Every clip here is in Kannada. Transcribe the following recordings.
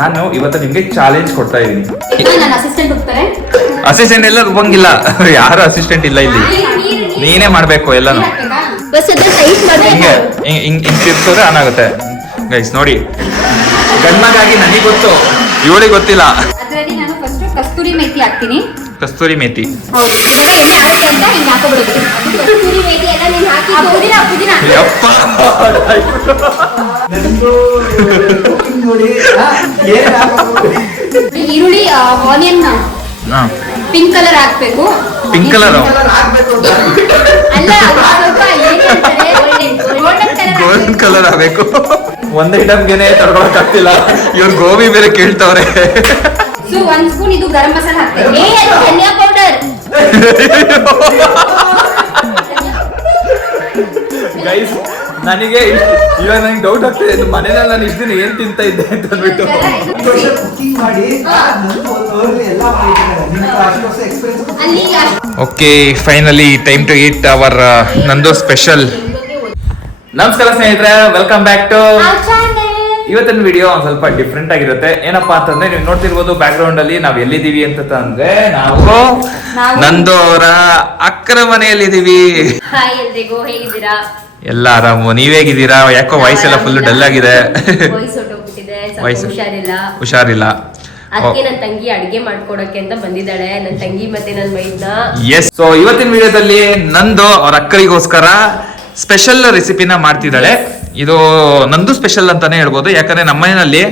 ನಾನು ಇವತ್ತು ನಿಮ್ಗೆ ಚಾಲೆಂಜ್ ಕೊಡ್ತಾ ಇದೀನಿ. ಅಸಿಸ್ಟೆಂಟ್ ಎಲ್ಲ ರುಬ್ಬಂಗಿಲ್ಲ, ಯಾರು ಅಸಿಸ್ಟೆಂಟ್ ಇಲ್ಲ ಇಲ್ಲಿ, ನೀನೇ ಮಾಡ್ಬೇಕು ಎಲ್ಲಾನು. ಹಿಂಗ್ ತಿರ್ಸೋದ್ರೆ ಆನ್ ಆಗುತ್ತೆ ಗೈಸ್. ನೋಡಿ, ಗಂಡ್ಮಗಾಗಿ ನನಗೆ ಗೊತ್ತು, ಇವಳಿಗೆ ಗೊತ್ತಿಲ್ಲ. ಕಸ್ತೂರಿ ಮೇಥಿ ಹಾಕ್ತೀನಿ. ಕಸ್ತೂರಿ ಮೇಥಿ ಈರುಳ್ಳಿ, ಆನಿಯನ್ ಪಿಂಕ್ ಕಲರ್ ಹಾಕ್ಬೇಕು. ಪಿಂಕ್ ಕಲರ್ ಗೋಲ್ಡನ್ ಕಲರ್ ಆಗ್ಬೇಕು. ಒಂದ್ ಐಟಮ್ಗೆನೆ ತಡ್ಕೊಳಕ್ ಆಗ್ತಿಲ್ಲ, ಇವ್ರು ಗೋಬಿ ಬೇರೆ ಕೇಳ್ತವ್ರೆ. ಸೊ 1 ಸ್ಪೂನ್ ಇದು ಗರಂ ಮಸಾಲ ಹಾಕ್ತೀನಿ. ಧನಿಯಾ ಪೌಡರ್. ಗೈಸ್, ನನಗೆ ಇವಾಗ ನನಗೆ ಡೌಟ್ ಆಗ್ತಿದೆ, ಮನೇಲಿ ನಾನು ಇಷ್ಟು ದಿನ ಏನ್ ತಿಂತ ಇದ್ದೆ ಅಂತ ಅಂದ್ಬಿಟ್ಟು. Okay, finally time to eat hour ನಂದು ಸ್ಪೆಷಲ್. ನಮಸ್ಕಾರ ಸ್ನೇಹಿತರೆ, ವೆಲ್ಕಮ್ ಬ್ಯಾಕ್ ಟು ಇವತ್ತಿನ ವಿಡಿಯೋ. ಒಂದ್ ಸ್ವಲ್ಪ ಡಿಫ್ರೆಂಟ್ ಆಗಿರುತ್ತೆ. ಏನಪ್ಪಾ ಅಂತಂದ್ರೆ, ನೀವು ನೋಡ್ತಿರ್ಬೋದು ಬ್ಯಾಕ್ ಗ್ರೌಂಡ್ ಅಲ್ಲಿ ನಾವ್ ಎಲ್ಲಿದೀವಿ ಅಂತಂದ್ರೆ, ನಾವು ನಂದು ಅವರ ಅಕ್ಕರ ಮನೆಯಲ್ಲಿ ಇದೀವಿ. ಎಲ್ರಿಗೂ ಹೇಗಿದ್ದೀರಾ? ಎಲ್ಲ ಆರಾಮು, ನೀವೇಗಿದ್ದೀರಾ? ಯಾಕೋ ವಾಯ್ಸ್ ಎಲ್ಲ ಫುಲ್ ಡಲ್ ಆಗಿದೆ. ವಾಯ್ಸ್ ಹುಷಾರಿಲ್ಲ. ಅದಕ್ಕೆ ನನ್ನ ತಂಗಿ ಅಡಿಗೆ ಮಾಡ್ಕೊಡಕ್ಕೆ ಅಂತ ಬಂದಿದ್ದಾಳೆ, ನನ್ನ ತಂಗಿ ಮತ್ತೆ ನನ್ನ ಮೈದ್ನ. ಎಸ್, ಸೊ ಇವತ್ತಿನ ವಿಡಿಯೋದಲ್ಲಿ ನಂದು ಅವ್ರ ಅಕ್ಕರಿಗೋಸ್ಕರ ಸ್ಪೆಷಲ್ ರೆಸಿಪಿನ ಮಾಡ್ತಿದ್ದಾಳೆ. ಇದು ನಂದು ಸ್ಪೆಷಲ್ ಅಂತಾನೆ ಹೇಳ್ಬೋದು, ಯಾಕಂದ್ರೆ ನಮ್ಮ ಮನೆಯಲ್ಲಿ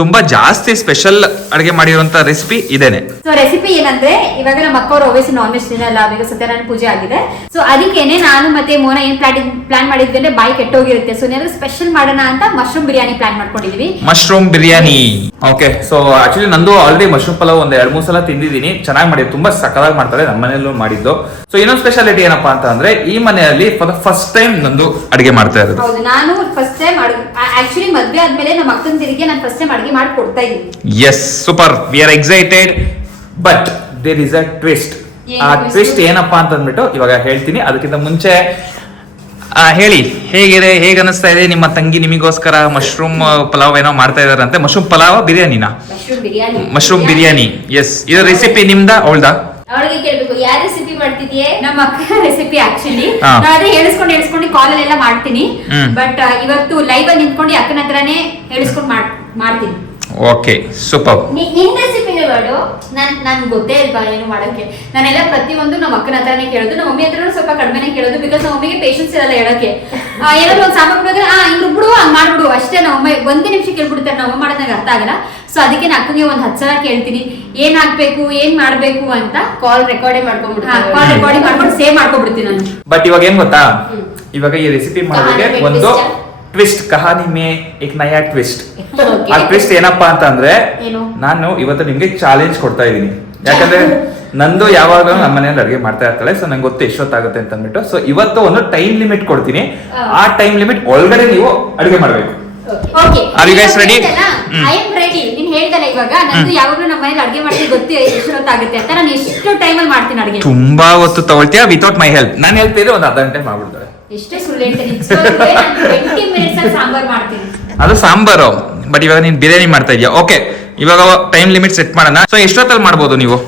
ತುಂಬಾ ಜಾಸ್ತಿ ಸ್ಪೆಷಲ್ ಅಡಿಗೆ ಮಾಡಿರುವಂತ ರೆಸಿಪಿ ಇದೇನೆ. ಸೊ ರೆಸಿಪಿ ಏನಂದ್ರೆ, ಇವಾಗ ನಮ್ಮ ಅಕ್ಕವರು ಓವೈಸ್ ನಾನ್ ವೆಜ್ ತಿನ್ನಲ್ಲ, ಬೇಗ ಸತ್ಯನಾರಾಯಣ ಪೂಜೆ ಆಗಿದೆ. ಸೊ ಅದಕ್ಕೇನೆ ನಾನು ಮತ್ತೆ ಮೋನ ಏನ್ ಪ್ಲಾನ್ ಮಾಡಿದ್ವಿ ಅಂದ್ರೆ, ಬಾಯಿ ಕೆಟ್ಟೋಗಿರುತ್ತೆ. ಸೊ ಏನಾದ್ರು ಸ್ಪೆಷಲ್ ಮಾಡೋಣ ಅಂತ ಮಶ್ರೂಮ್ ಬಿರಿಯಾನಿ ಪ್ಲಾನ್ ಮಾಡ್ಕೊಂಡಿದೀವಿ. Mushroom biryani. Okay, so actually ನಂದು ಆಲ್ರೆಡಿ ಮಶ್ರೂಮ್ ಪಲಾವ್ ಒಂದ್ 2-3 ಸಲ ತಿಂದಿದ್ದೀನಿ, ಚೆನ್ನಾಗಿ ಮಾಡಿದ್ದು, ತುಂಬಾ ಸಕ್ಕದಾಗಿ ಮಾಡ್ತಾರೆ. ನಮ್ಮ ಮನೆಯಲ್ಲೂ ಮಾಡಿದ್ದು. ಸೊ ಇನ್ನೊಂದು ಸ್ಪೆಷಾಲಿಟಿ ಏನಪ್ಪಾ ಅಂತ ಅಂದ್ರೆ, ಈ ಮನೆಯಲ್ಲಿ ಫಾರ್ ದ ಫಸ್ಟ್ ಟೈಮ್ ನಂದು ಅಡಿಗೆ ಮಾಡ್ತಾ ಇರೋದು. ಹೌದು, ನಾನು ಫಸ್ಟ್ ಟೈಮ್ ಆಕ್ಚುಲಿ ಮದ್ವೆ ಆದ್ಮೇಲೆ ನಮ್ಮ ಅಕ್ಕನ ತಿರುಗಿ ನಾನು ಫಸ್ಟ್ ಟೈಮ್ ಅಡಿಗೆ ಮಾಡಿ ಕೊಡ್ತಾ ಇದ್ದೀನಿ. Yes, super, we are excited. But there is a twist. ಆ ಟ್ವಿಸ್ಟ್ ಏನಪ್ಪಾ ಅಂತ ಅಂದ್ಬಿಟ್ಟು ಇವಾಗ ಹೇಳ್ತೀನಿ. ಅದಕ್ಕಿಂತ ಮುಂಚೆ ಹೇಳಿ, ಹೇಗೆ ಅನಿಸ್ತಾ ಇದೆ ನಿಮ್ಮ ತಂಗಿ ನಿಮಗೋಸ್ಕರ ಮಶ್ರೂಮ್ ಪಲಾವ್ ಏನೋ ಮಾಡ್ತಾ ಇದಾರಂತೆ? ಮಶ್ರೂಮ್ ಪಲಾವ್ ಬಿರಿಯಾನಿನಾ? ಮಶ್ರೂಮ್ ಬಿರಿಯಾನಿ. ಎಸ್, ಇದು ರೆಸಿಪಿ ನಿಮ್ದ ಅವಳ್ದ? ಅವಳಿಗೆ ಕೇಳ್ಬೇಕು, ಯಾರ ರೆಸಿಪಿ ಮಾಡ್ತಿದ್ಯೆ? ನಮ್ಮ ಅಕ್ಕ ರೆಸಿಪಿ ಆಕ್ಚುಲಿ. ನಾನು ಅದೇ ಹೇಳಿಸ್ಕೊಂಡು ಕಾಲ್ ಅಲ್ಲೆಲ್ಲ ಮಾಡ್ತೀನಿ. ಬಟ್ ಇವತ್ತು ಲೈವ್ ಅಲ್ಲಿ ನಿಂತ್ಕೊಂಡು ಅಕ್ಕನ ಹತ್ರನೇ ಹೇಳಿಸ್ಕೊಂಡು ಮಾಡ್ತೀನಿ. Okay, super. ನಿನ್ ರೆಸಿಪಿನೇ ಮಾಡು. ನನ್ ಗೊತ್ತೇ ಇಲ್ವಾ ಏನು ಮಾಡೋಕೆ. ನಾನೆಲ್ಲ ಪ್ರತಿಯೊಂದು ನಮ್ಮ ಅಕ್ಕನ ಹತ್ರನೇ ಕೇಳೋದು, ನಮ್ಮ ಮಮ್ಮಿ ಹತ್ರ ಸ್ವಲ್ಪ ಕಡಿಮೆನೆ ಕೇಳೋದು. ಬಿಕಾಸ್ ನಮ್ಮ ಮಮ್ಮಿಗೆ ಪೇಷನ್ಸ್ ಇರಲ್ಲ ಹೇಳಕ್ಕೆ. ಏನಾದ್ರು ಒಂದು ಸಾಂಬಾರ್ ಬಿಡೋದ್ರೆ ಹಿಂಗ್ ರುಬ್ಬಿಡು, ಹಂಗ್ ಮಾಡ್ಬಿಡು ಅಷ್ಟೇ. ನಮ್ಮ ಅಮ್ಮ 1 ನಿಮಿಷ ಕೇಳ್ಬಿಡ್ತಾರೆ, ನಮ್ಮ ಅಮ್ಮ ಮಾಡೋದಾಗ ಅರ್ಥ ಆಗಲ್ಲ. ಸೊ ಅದಕ್ಕೆ ನಾನು ಅಕ್ಕನಿಗೆ ಒಂದು 10 ಸಲ ಕೇಳ್ತೀನಿ, ಏನ್ ಹಾಕ್ಬೇಕು, ಏನ್ ಮಾಡ್ಬೇಕು ಅಂತ. ಕಾಲ್ ರೆಕಾರ್ಡಿಂಗ್ ಮಾಡ್ಕೊಂಡು ಸೇವ್ ಮಾಡ್ಕೊಂಡ್ಬಿಡ್ತೀನಿ ನಾನು. ಬಟ್ ಇವಾಗ ಏನ್ ಗೊತ್ತಾ, ಇವಾಗ ಈ ರೆಸಿಪಿ ಮಾಡೋದಕ್ಕೆ ಒಂದು ಟ್ವಿಸ್ಟ್, ಕಹಾನಿ ಮೇ ಏಕ್ ನಯಾ ಟ್ವಿಸ್ಟ್. ಆ ಟ್ವಿಸ್ಟ್ ಏನಪ್ಪಾ ಅಂತ ಅಂದ್ರೆ, ನಾನು ಇವತ್ತು ನಿಮ್ಗೆ ಚಾಲೆಂಜ್ ಕೊಡ್ತಾ ಇದೀನಿ. ಯಾಕಂದ್ರೆ ನಂದು ಯಾವಾಗಲೂ ನಮ್ಮ ಮನೆಯಲ್ಲಿ ಅಡುಗೆ ಮಾಡ್ತಾ ಇರ್ತಾಳೆ. ಸೊ ನಂಗೆ ಗೊತ್ತು ಎಷ್ಟೊತ್ತಾಗುತ್ತೆ ಅಂತ ಅಂದ್ಬಿಟ್ಟು. ಸೊ ಇವತ್ತು ಒಂದು ಟೈಮ್ ಲಿಮಿಟ್ ಕೊಡ್ತೀನಿ. ಆ ಟೈಮ್ ಲಿಮಿಟ್ ಒಳಗಡೆ ನೀವು ಅಡುಗೆ ಮಾಡ್ಬೇಕು. Are you guys ready? I am ready. ನೀನ್ ಹೇಳ್ದಲ್ಲ ಇವಾಗ, ನಂದು ಯಾವಾಗಲೂ ನಮ್ಮ ಮನೇಲಿ ಅಡುಗೆ ಮಾಡ್ತೀನಿ, ಗೊತ್ತು ಎಷ್ಟೊತ್ತಾಗುತ್ತೆ ಅಂತ. ನಾನು ಎಷ್ಟು ಟೈಮಲ್ಲಿ ಮಾಡ್ತೀನಿ ಅಡುಗೆ. ತುಂಬಾ ಹೊತ್ತು ತಗೊಳ್ತೀಯಾ ವಿತೌಟ್ ಮೈ ಹೆಲ್ಪ್? ನಾನು ಹೇಳ್ತಿದ್ರೆ ಒಂದು 1/2 ಗಂಟೆ ಮಾಡ್ಬಿಡ್ತಾರೆ. ಎಷ್ಟೇ ಸುಳ್ಳು ಹೇಳ್ತೀನಿ, 20 ಮಿನಿಟ್ಸ್ ಅಲ್ಲಿ ಸಾಂಬಾರ್ ಮಾಡ್ತೀನಿ. ಅದು ಸಾಂಬಾರು. ಬಟ್ ಇವಾಗ ನೀನ್ ಬಿರಿಯಾನಿ ಮಾಡ್ತಾ ಇದೀಯಾ. ಓಕೆ, ಇವಾಗ ಟೈಮ್ ಲಿಮಿಟ್ ಸೆಟ್ ಮಾಡೋಣ. ಸೊ ಎಷ್ಟೊತ್ತಲ್ಲಿ ಮಾಡ್ಬೋದು ನೀವು?